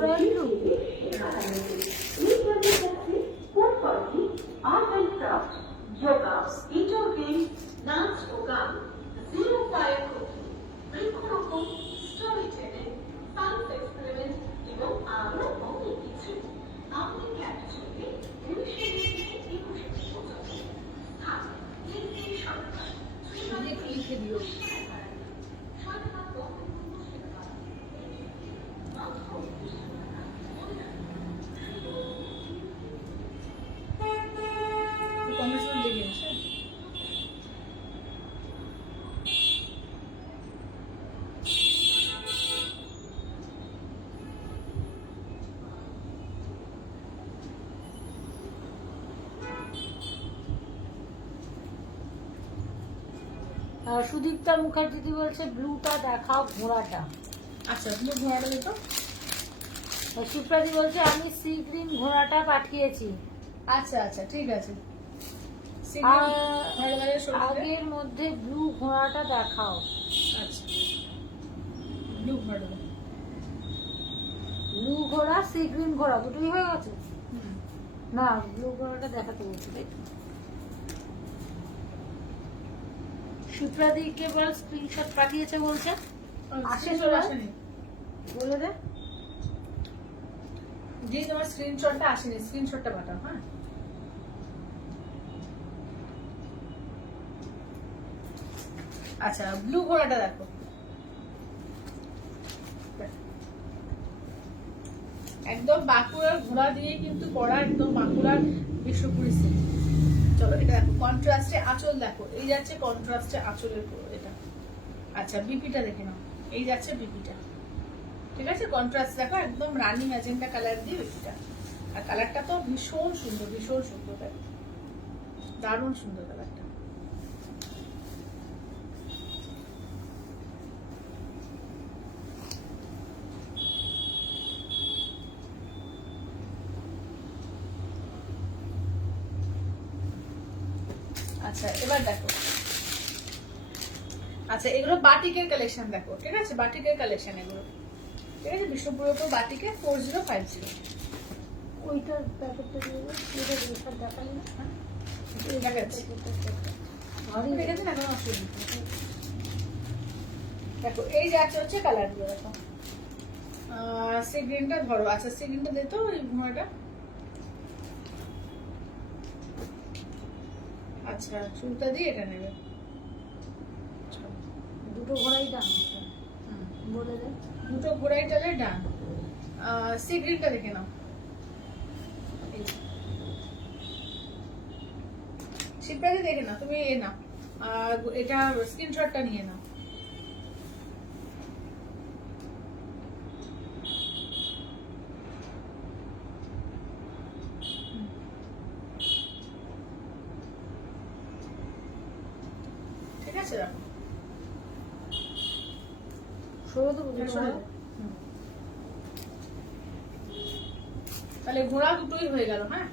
royal blue. লিখে দিও। কমিশন দেখে নিস। সুদীপ্তা মুখার্জি বলছে ব্লুটা দেখাও, ঘোড়াটা। আচ্ছা ব্লু ঘোড়াটা দিত। সুপ্রাদি বলছে আমি সি গ্রিন ঘোড়াটা পাঠিয়েছি। আচ্ছা আচ্ছা ঠিক আছে। আগের মধ্যে ব্লু ঘোড়াটা দেখাও। আচ্ছা ব্লু ঘোড়া, ব্লু ঘোড়া সি গ্রিন ঘোড়া দুটোই হয়ে গেছে। না ব্লু ঘোড়াটা দেখাতে বলছি। সুপ্রাদি কেবল স্ক্রিনশট পাঠিয়েছে বলছে, আসেনি বলে দে যে তোমার স্ক্রিনশটটা আসেনি, স্ক্রিনশটটা পাঠাও। হ্যাঁ আচ্ছা ব্লু ঘোড়াটা দেখো, একদম বাঁকুড়ার ঘোড়া দিয়ে কিন্তু করা, একদম বাঁকুড়ার বিশ্বপুরী সিল্ক। চলো এটা দেখো কন্ট্রাস্টে আঁচল দেখো, এই যাচ্ছে কন্ট্রাস্টে আঁচলের এটা। আচ্ছা বিপিটা দেখে নাও, এই যাচ্ছে বিপিটা, ঠিক আছে কন্ট্রাস্ট দেখো একদম রানি ম্যাজেন্টা কালার দিয়ে বিপিটা। আর কালারটা তো ভীষণ সুন্দর, ভীষণ সুন্দর, দারুণ সুন্দর কালারটা। আচ্ছা এবার দেখো, আচ্ছা এগুলো বাটিকের কালেকশন দেখো, ঠিক আছে বাটিকের কালেকশন এগুলো, ঠিক আছে বিষ্ণুপুরের উপর বাটিকে 4050। ওইটার প্যাকেটটা দিয়ে দাও, এটা সব দেখালি না। হ্যাঁ দেখাচ্ছি, দেখেছেন এখন অসুবিধা। দেখো এই যাচ্ছে হচ্ছে কালার গুলো দেখো, সি গ্রিনটা ধরো। আচ্ছা সি গ্রিনটা দিতো ওই ঘোড়াটা। আচ্ছা চুলটা দিয়ে এটা নেবে, দুটো ঘোড়াই দাম। বলে দে। দুটো ঘোড়াই টালে ডান। সি গ্রিনটা দেখে নাও, শিল্পাকে দেখে নাও, তুমি এ নাও, আর এটা স্ক্রিনশটটা নিয়ে নাও। ঠিক আছে, রাখো। সরে দেবো হ্যাঁ, দুটো সরে ঘোড়া? যাও। তাহলে ঘোড়া দুটোই হয়ে গেল। হ্যাঁ,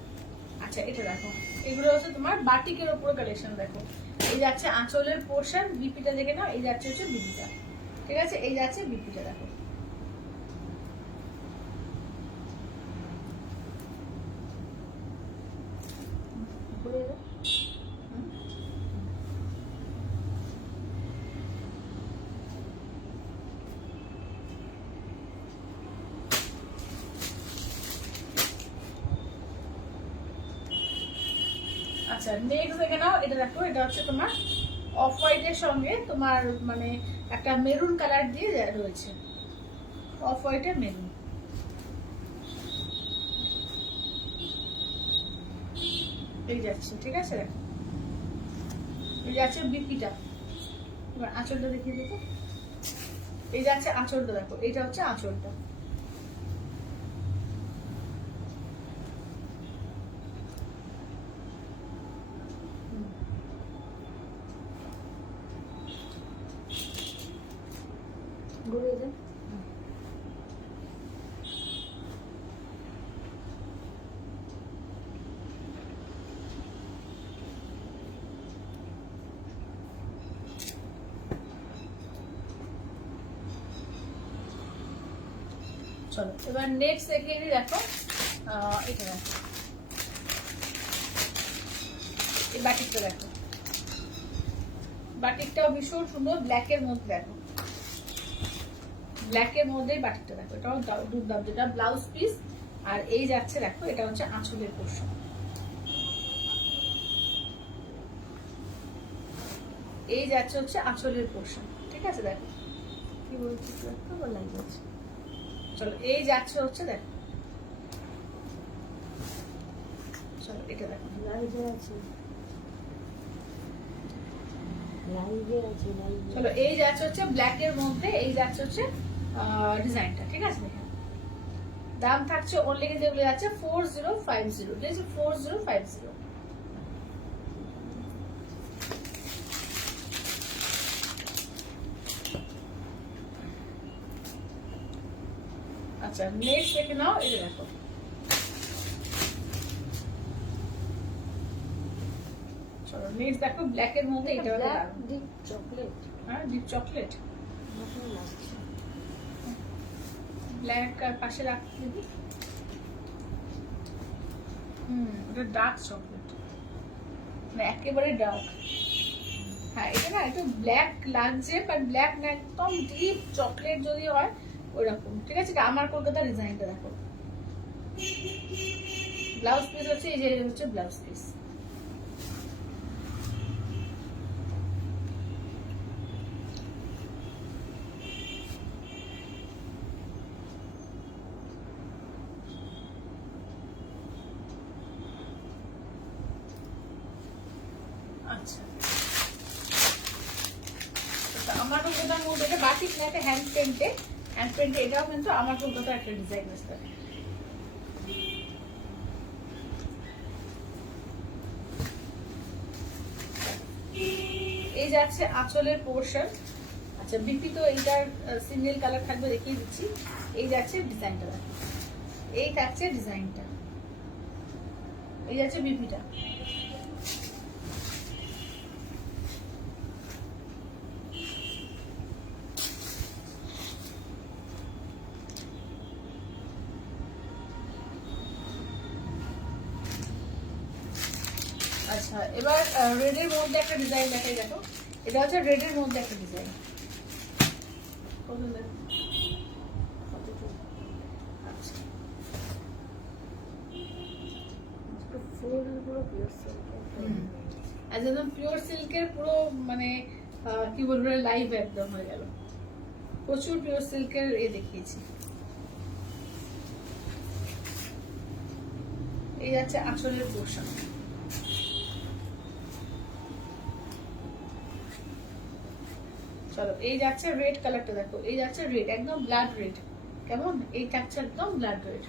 আচ্ছা এটা দেখো, এগুলো হচ্ছে তোমার বাটিকের ওপর কালেকশন। দেখো এই যাচ্ছে আঁচলের পোর্শন, বিপিটা দেখে নাও, এই যাচ্ছে হচ্ছে বিপিটা। ঠিক আছে, এই যাচ্ছে বিপিটা। দেখো ঘুরে দে। আচ্ছা নেক্সট দেখে নাও, এটা দেখো, এটা হচ্ছে তোমার অফ হোয়াইটের সঙ্গে তোমার মানে একটা মেরুন কালার দিয়ে রয়েছে, অফ হোয়াইটের মেরুন। এই যাচ্ছে, ঠিক আছে, দেখো এই যাচ্ছে বিপিটা। এবার আঁচলটা দেখিয়ে দিত, এই যাচ্ছে আঁচলটা। দেখো এইটা হচ্ছে আঁচলটা। ঘুরে দে। চলো এবার নেক্সট দেখিয়ে দিই। দেখো এটা দেখো, এই বাটিকটা দেখো, বাটিকটাও ভীষণ সুন্দর, ব্ল্যাকের মধ্যে। দেখো ব্ল্যাকের মধ্যেই বাটিকটা দেখো, এটাও দুর্দান্ত। যেটা ব্লাউজ পিস, আর এই যাচ্ছে দেখো, এটা হচ্ছে আঁচলের পোর্শন। এই যাচ্ছে হচ্ছে আঁচলের পোর্শন। ঠিক আছে, দেখো কি বলছিস একটু বলাই যাচ্ছে। চলো এই যাচ্ছে হচ্ছে, দেখো চলো এটা দেখো, লাইভে আছে, লাইভে আছে, লাইভে। চলো এই যাচ্ছে হচ্ছে ব্ল্যাকের মধ্যে, এই যাচ্ছে হচ্ছে ডিজাইনটা। ঠিক আছে, দেখেন দাম থাকছে অনলি কিন্তু যেগুলো যাচ্ছে 4050, ঠিক আছে 4050। আচ্ছা নেক্সট দেখে নাও, এটা দেখো, চলো নেক্সট দেখো ব্ল্যাকের মধ্যে, এটা হলো ব্ল্যাক দারুণ। ডিপ চকলেট হ্যাঁ ডিপ চকলেট, মতো লাগছে। ব্ল্যাক আর পাশে রাখতে দিবি। এটা ডার্ক চকলেট, মানে একেবারে ডার্ক। হ্যাঁ এটা না একটু ব্ল্যাক লাগছে, বাট ব্ল্যাক না, একদম ডিপ চকলেট যদি হয় ওইরকম। ঠিক আছে, এটা আমার কলকাতার ডিজাইনটা দেখো। ব্লাউজ পিস হচ্ছে এই যে হচ্ছে ব্লাউজ পিস। আচ্ছা আমার কলকাতার মধ্যে এটা বাটিক না, এটা হ্যান্ড পেন্টে, হ্যান্ড পেন্টে এটাও কিন্তু আমার কলকাতার একটা ডিজাইন আছে। এই যাচ্ছে আঁচলের পোর্শন। আচ্ছা বিপি তো এইটার সিঙ্গেল কালার থাকবে, দেখিয়ে দিচ্ছি। এই যাচ্ছে ডিজাইনটা, দেখো এই থাকছে ডিজাইনটা, এই যাচ্ছে বিপিটা। আচ্ছা এবার রেডের মধ্যে একটা ডিজাইন দেখাই। দেখো এটা হচ্ছে রেডের মধ্যে একটা ডিজাইন। আচ্ছা ফুল পুরো পিওর সিল্ক, একদম পিওর সিল্কের পুরো মানে কি বলবো লাইভ একদম হয়ে গেল। প্রচুর পিওর সিল্কের দেখিয়েছি। এই যাচ্ছে আঁচলের পোর্শন। চলো এই যাচ্ছে রেড কালারটা দেখো, এই যাচ্ছে রেড, একদম ব্লাড রেড। কেমন? এই থাকছে একদম ব্লাড রেড।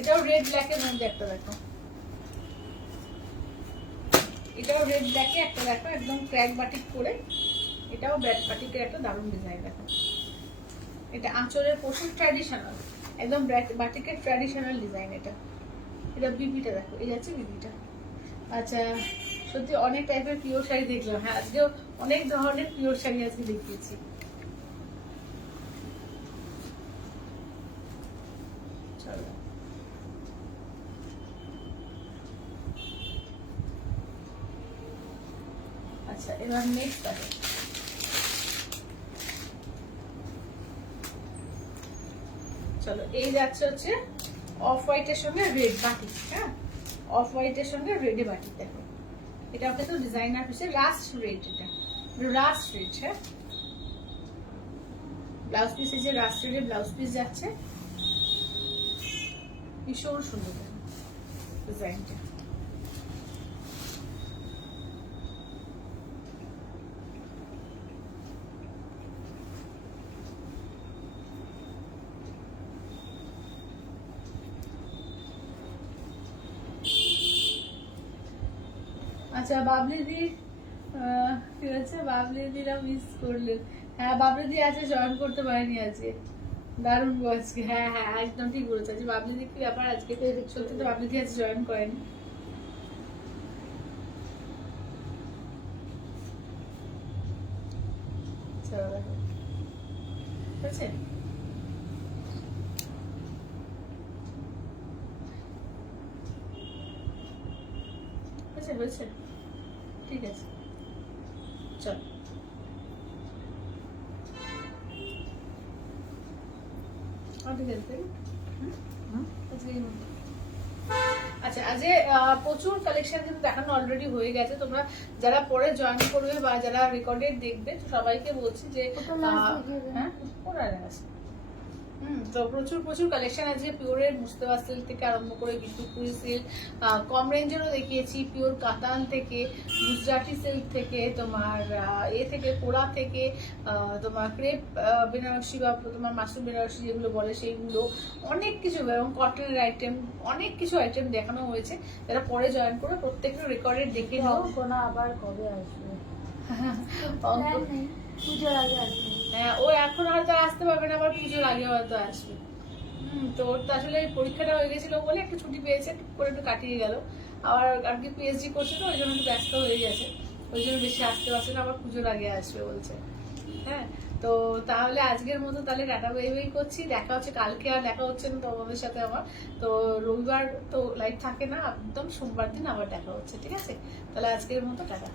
এটাও রেড ব্ল্যাকের মধ্যে একটা দেখো, এটাও রেড ব্ল্যাকে একটা দেখো, একদম ক্র্যাক বাটিক করে। এটাও ব্যাক বাটিকের একটা দারুণ ডিজাইন দেখো। এটা আঁচলের পোর্শন ট্র্যাডিশনাল, একদম বাটিকের ট্র্যাডিশনাল ডিজাইন। এটা এটা বিবিটা দেখো, এই যাচ্ছে বিবিটা। আচ্ছা, সত্যি অনেক টাইপের পিওর শাড়ি দেখলাম। হ্যাঁ, আজকেও অনেক ধরনের পিওর শাড়ি আজকে দেখিয়েছি। চলো আচ্ছা, এবার নেক্সট দেখো। চলো এই যাচ্ছে হচ্ছে অফ হোয়াইটের সঙ্গে রেড বাটিক। হ্যাঁ, অফ হোয়াইটের সঙ্গে রেডে বাটিক দেখো। এটা কিন্তু ডিজাইনার পিসে রাস্ট রেড, এটা রাস্ট রেড। হ্যাঁ, ব্লাউজ পিস, এই যে রাস্ট রেডে ব্লাউজ পিস যাচ্ছে, ভীষণ সুন্দর ডিজাইনটা। আচ্ছা, বাবলিদি কি হচ্ছে, বাবলিদিরা মিস করলেন। হ্যাঁ, বাবলিদি আছে, জয়েন করতে পারেনি আজকে। দারুণ আজকে। হ্যাঁ হ্যাঁ, একদম ঠিক বলেছে। আজকে বাবলিদি কি ব্যাপার, আজকে তো সত্যি তো বাবলিদি আজকে জয়েন করেনি। চলো দেখো, ঠিক আছে। হয়েছে, ঠিক আছে। চল আচ্ছা, আজকে প্রচুর কালেকশন কিন্তু দেখানো অলরেডি হয়ে গেছে। তোমরা যারা পরে জয়েন করবে বা যারা রেকর্ডেড দেখবে, সবাইকে বলছি যে হ্যাঁ, তো প্রচুর প্রচুর কালেকশন আছে পিওরের। মুস্তাফা সিল্ক থেকে আরম্ভ করে বিষ্ণুপুরি সিল্ক, কম রেঞ্জেরও দেখিয়েছি, পিওর কাতান থেকে, গুজরাটি সিল্ক থেকে, তোমার থেকে কোড়া থেকে, তোমার ক্রেপ বেনারসি বা তোমার মাশরুম বেনারসি যেগুলো বলে সেইগুলো, অনেক কিছু, এবং কটনের আইটেম, অনেক কিছু আইটেম দেখানো হয়েছে। যারা পরে জয়েন করে প্রত্যেকটা রেকর্ডেড দেখে নাও। আবার কবে আসবে? পুজোর আগে আসবে। হ্যাঁ, ও এখন হয়তো আসতে পারবে না, আবার পুজোর আগে হয়তো আসবে। তো ওর তো আসলে পরীক্ষাটা হয়ে গেছিল বলে একটু ছুটি পেয়েছে, করে একটু কাটিয়ে গেল। আবার আর কি পিএইচডি করছে, তো ওই জন্য একটু ব্যস্ত হয়ে গেছে, ওই জন্য বেশি আসতে পারছে না, আবার পুজোর আগে আসবে বলছে। হ্যাঁ, তো তাহলে আজকের মতো তাহলে টাটা বাই বাই করছি। দেখা হচ্ছে কালকে, আর দেখা হচ্ছে না তোমাদের সাথে আমার। তো রবিবার তো লাইভ থাকে না, একদম সোমবার দিন আবার দেখা হচ্ছে, ঠিক আছে? তাহলে আজকের মতো টাটা।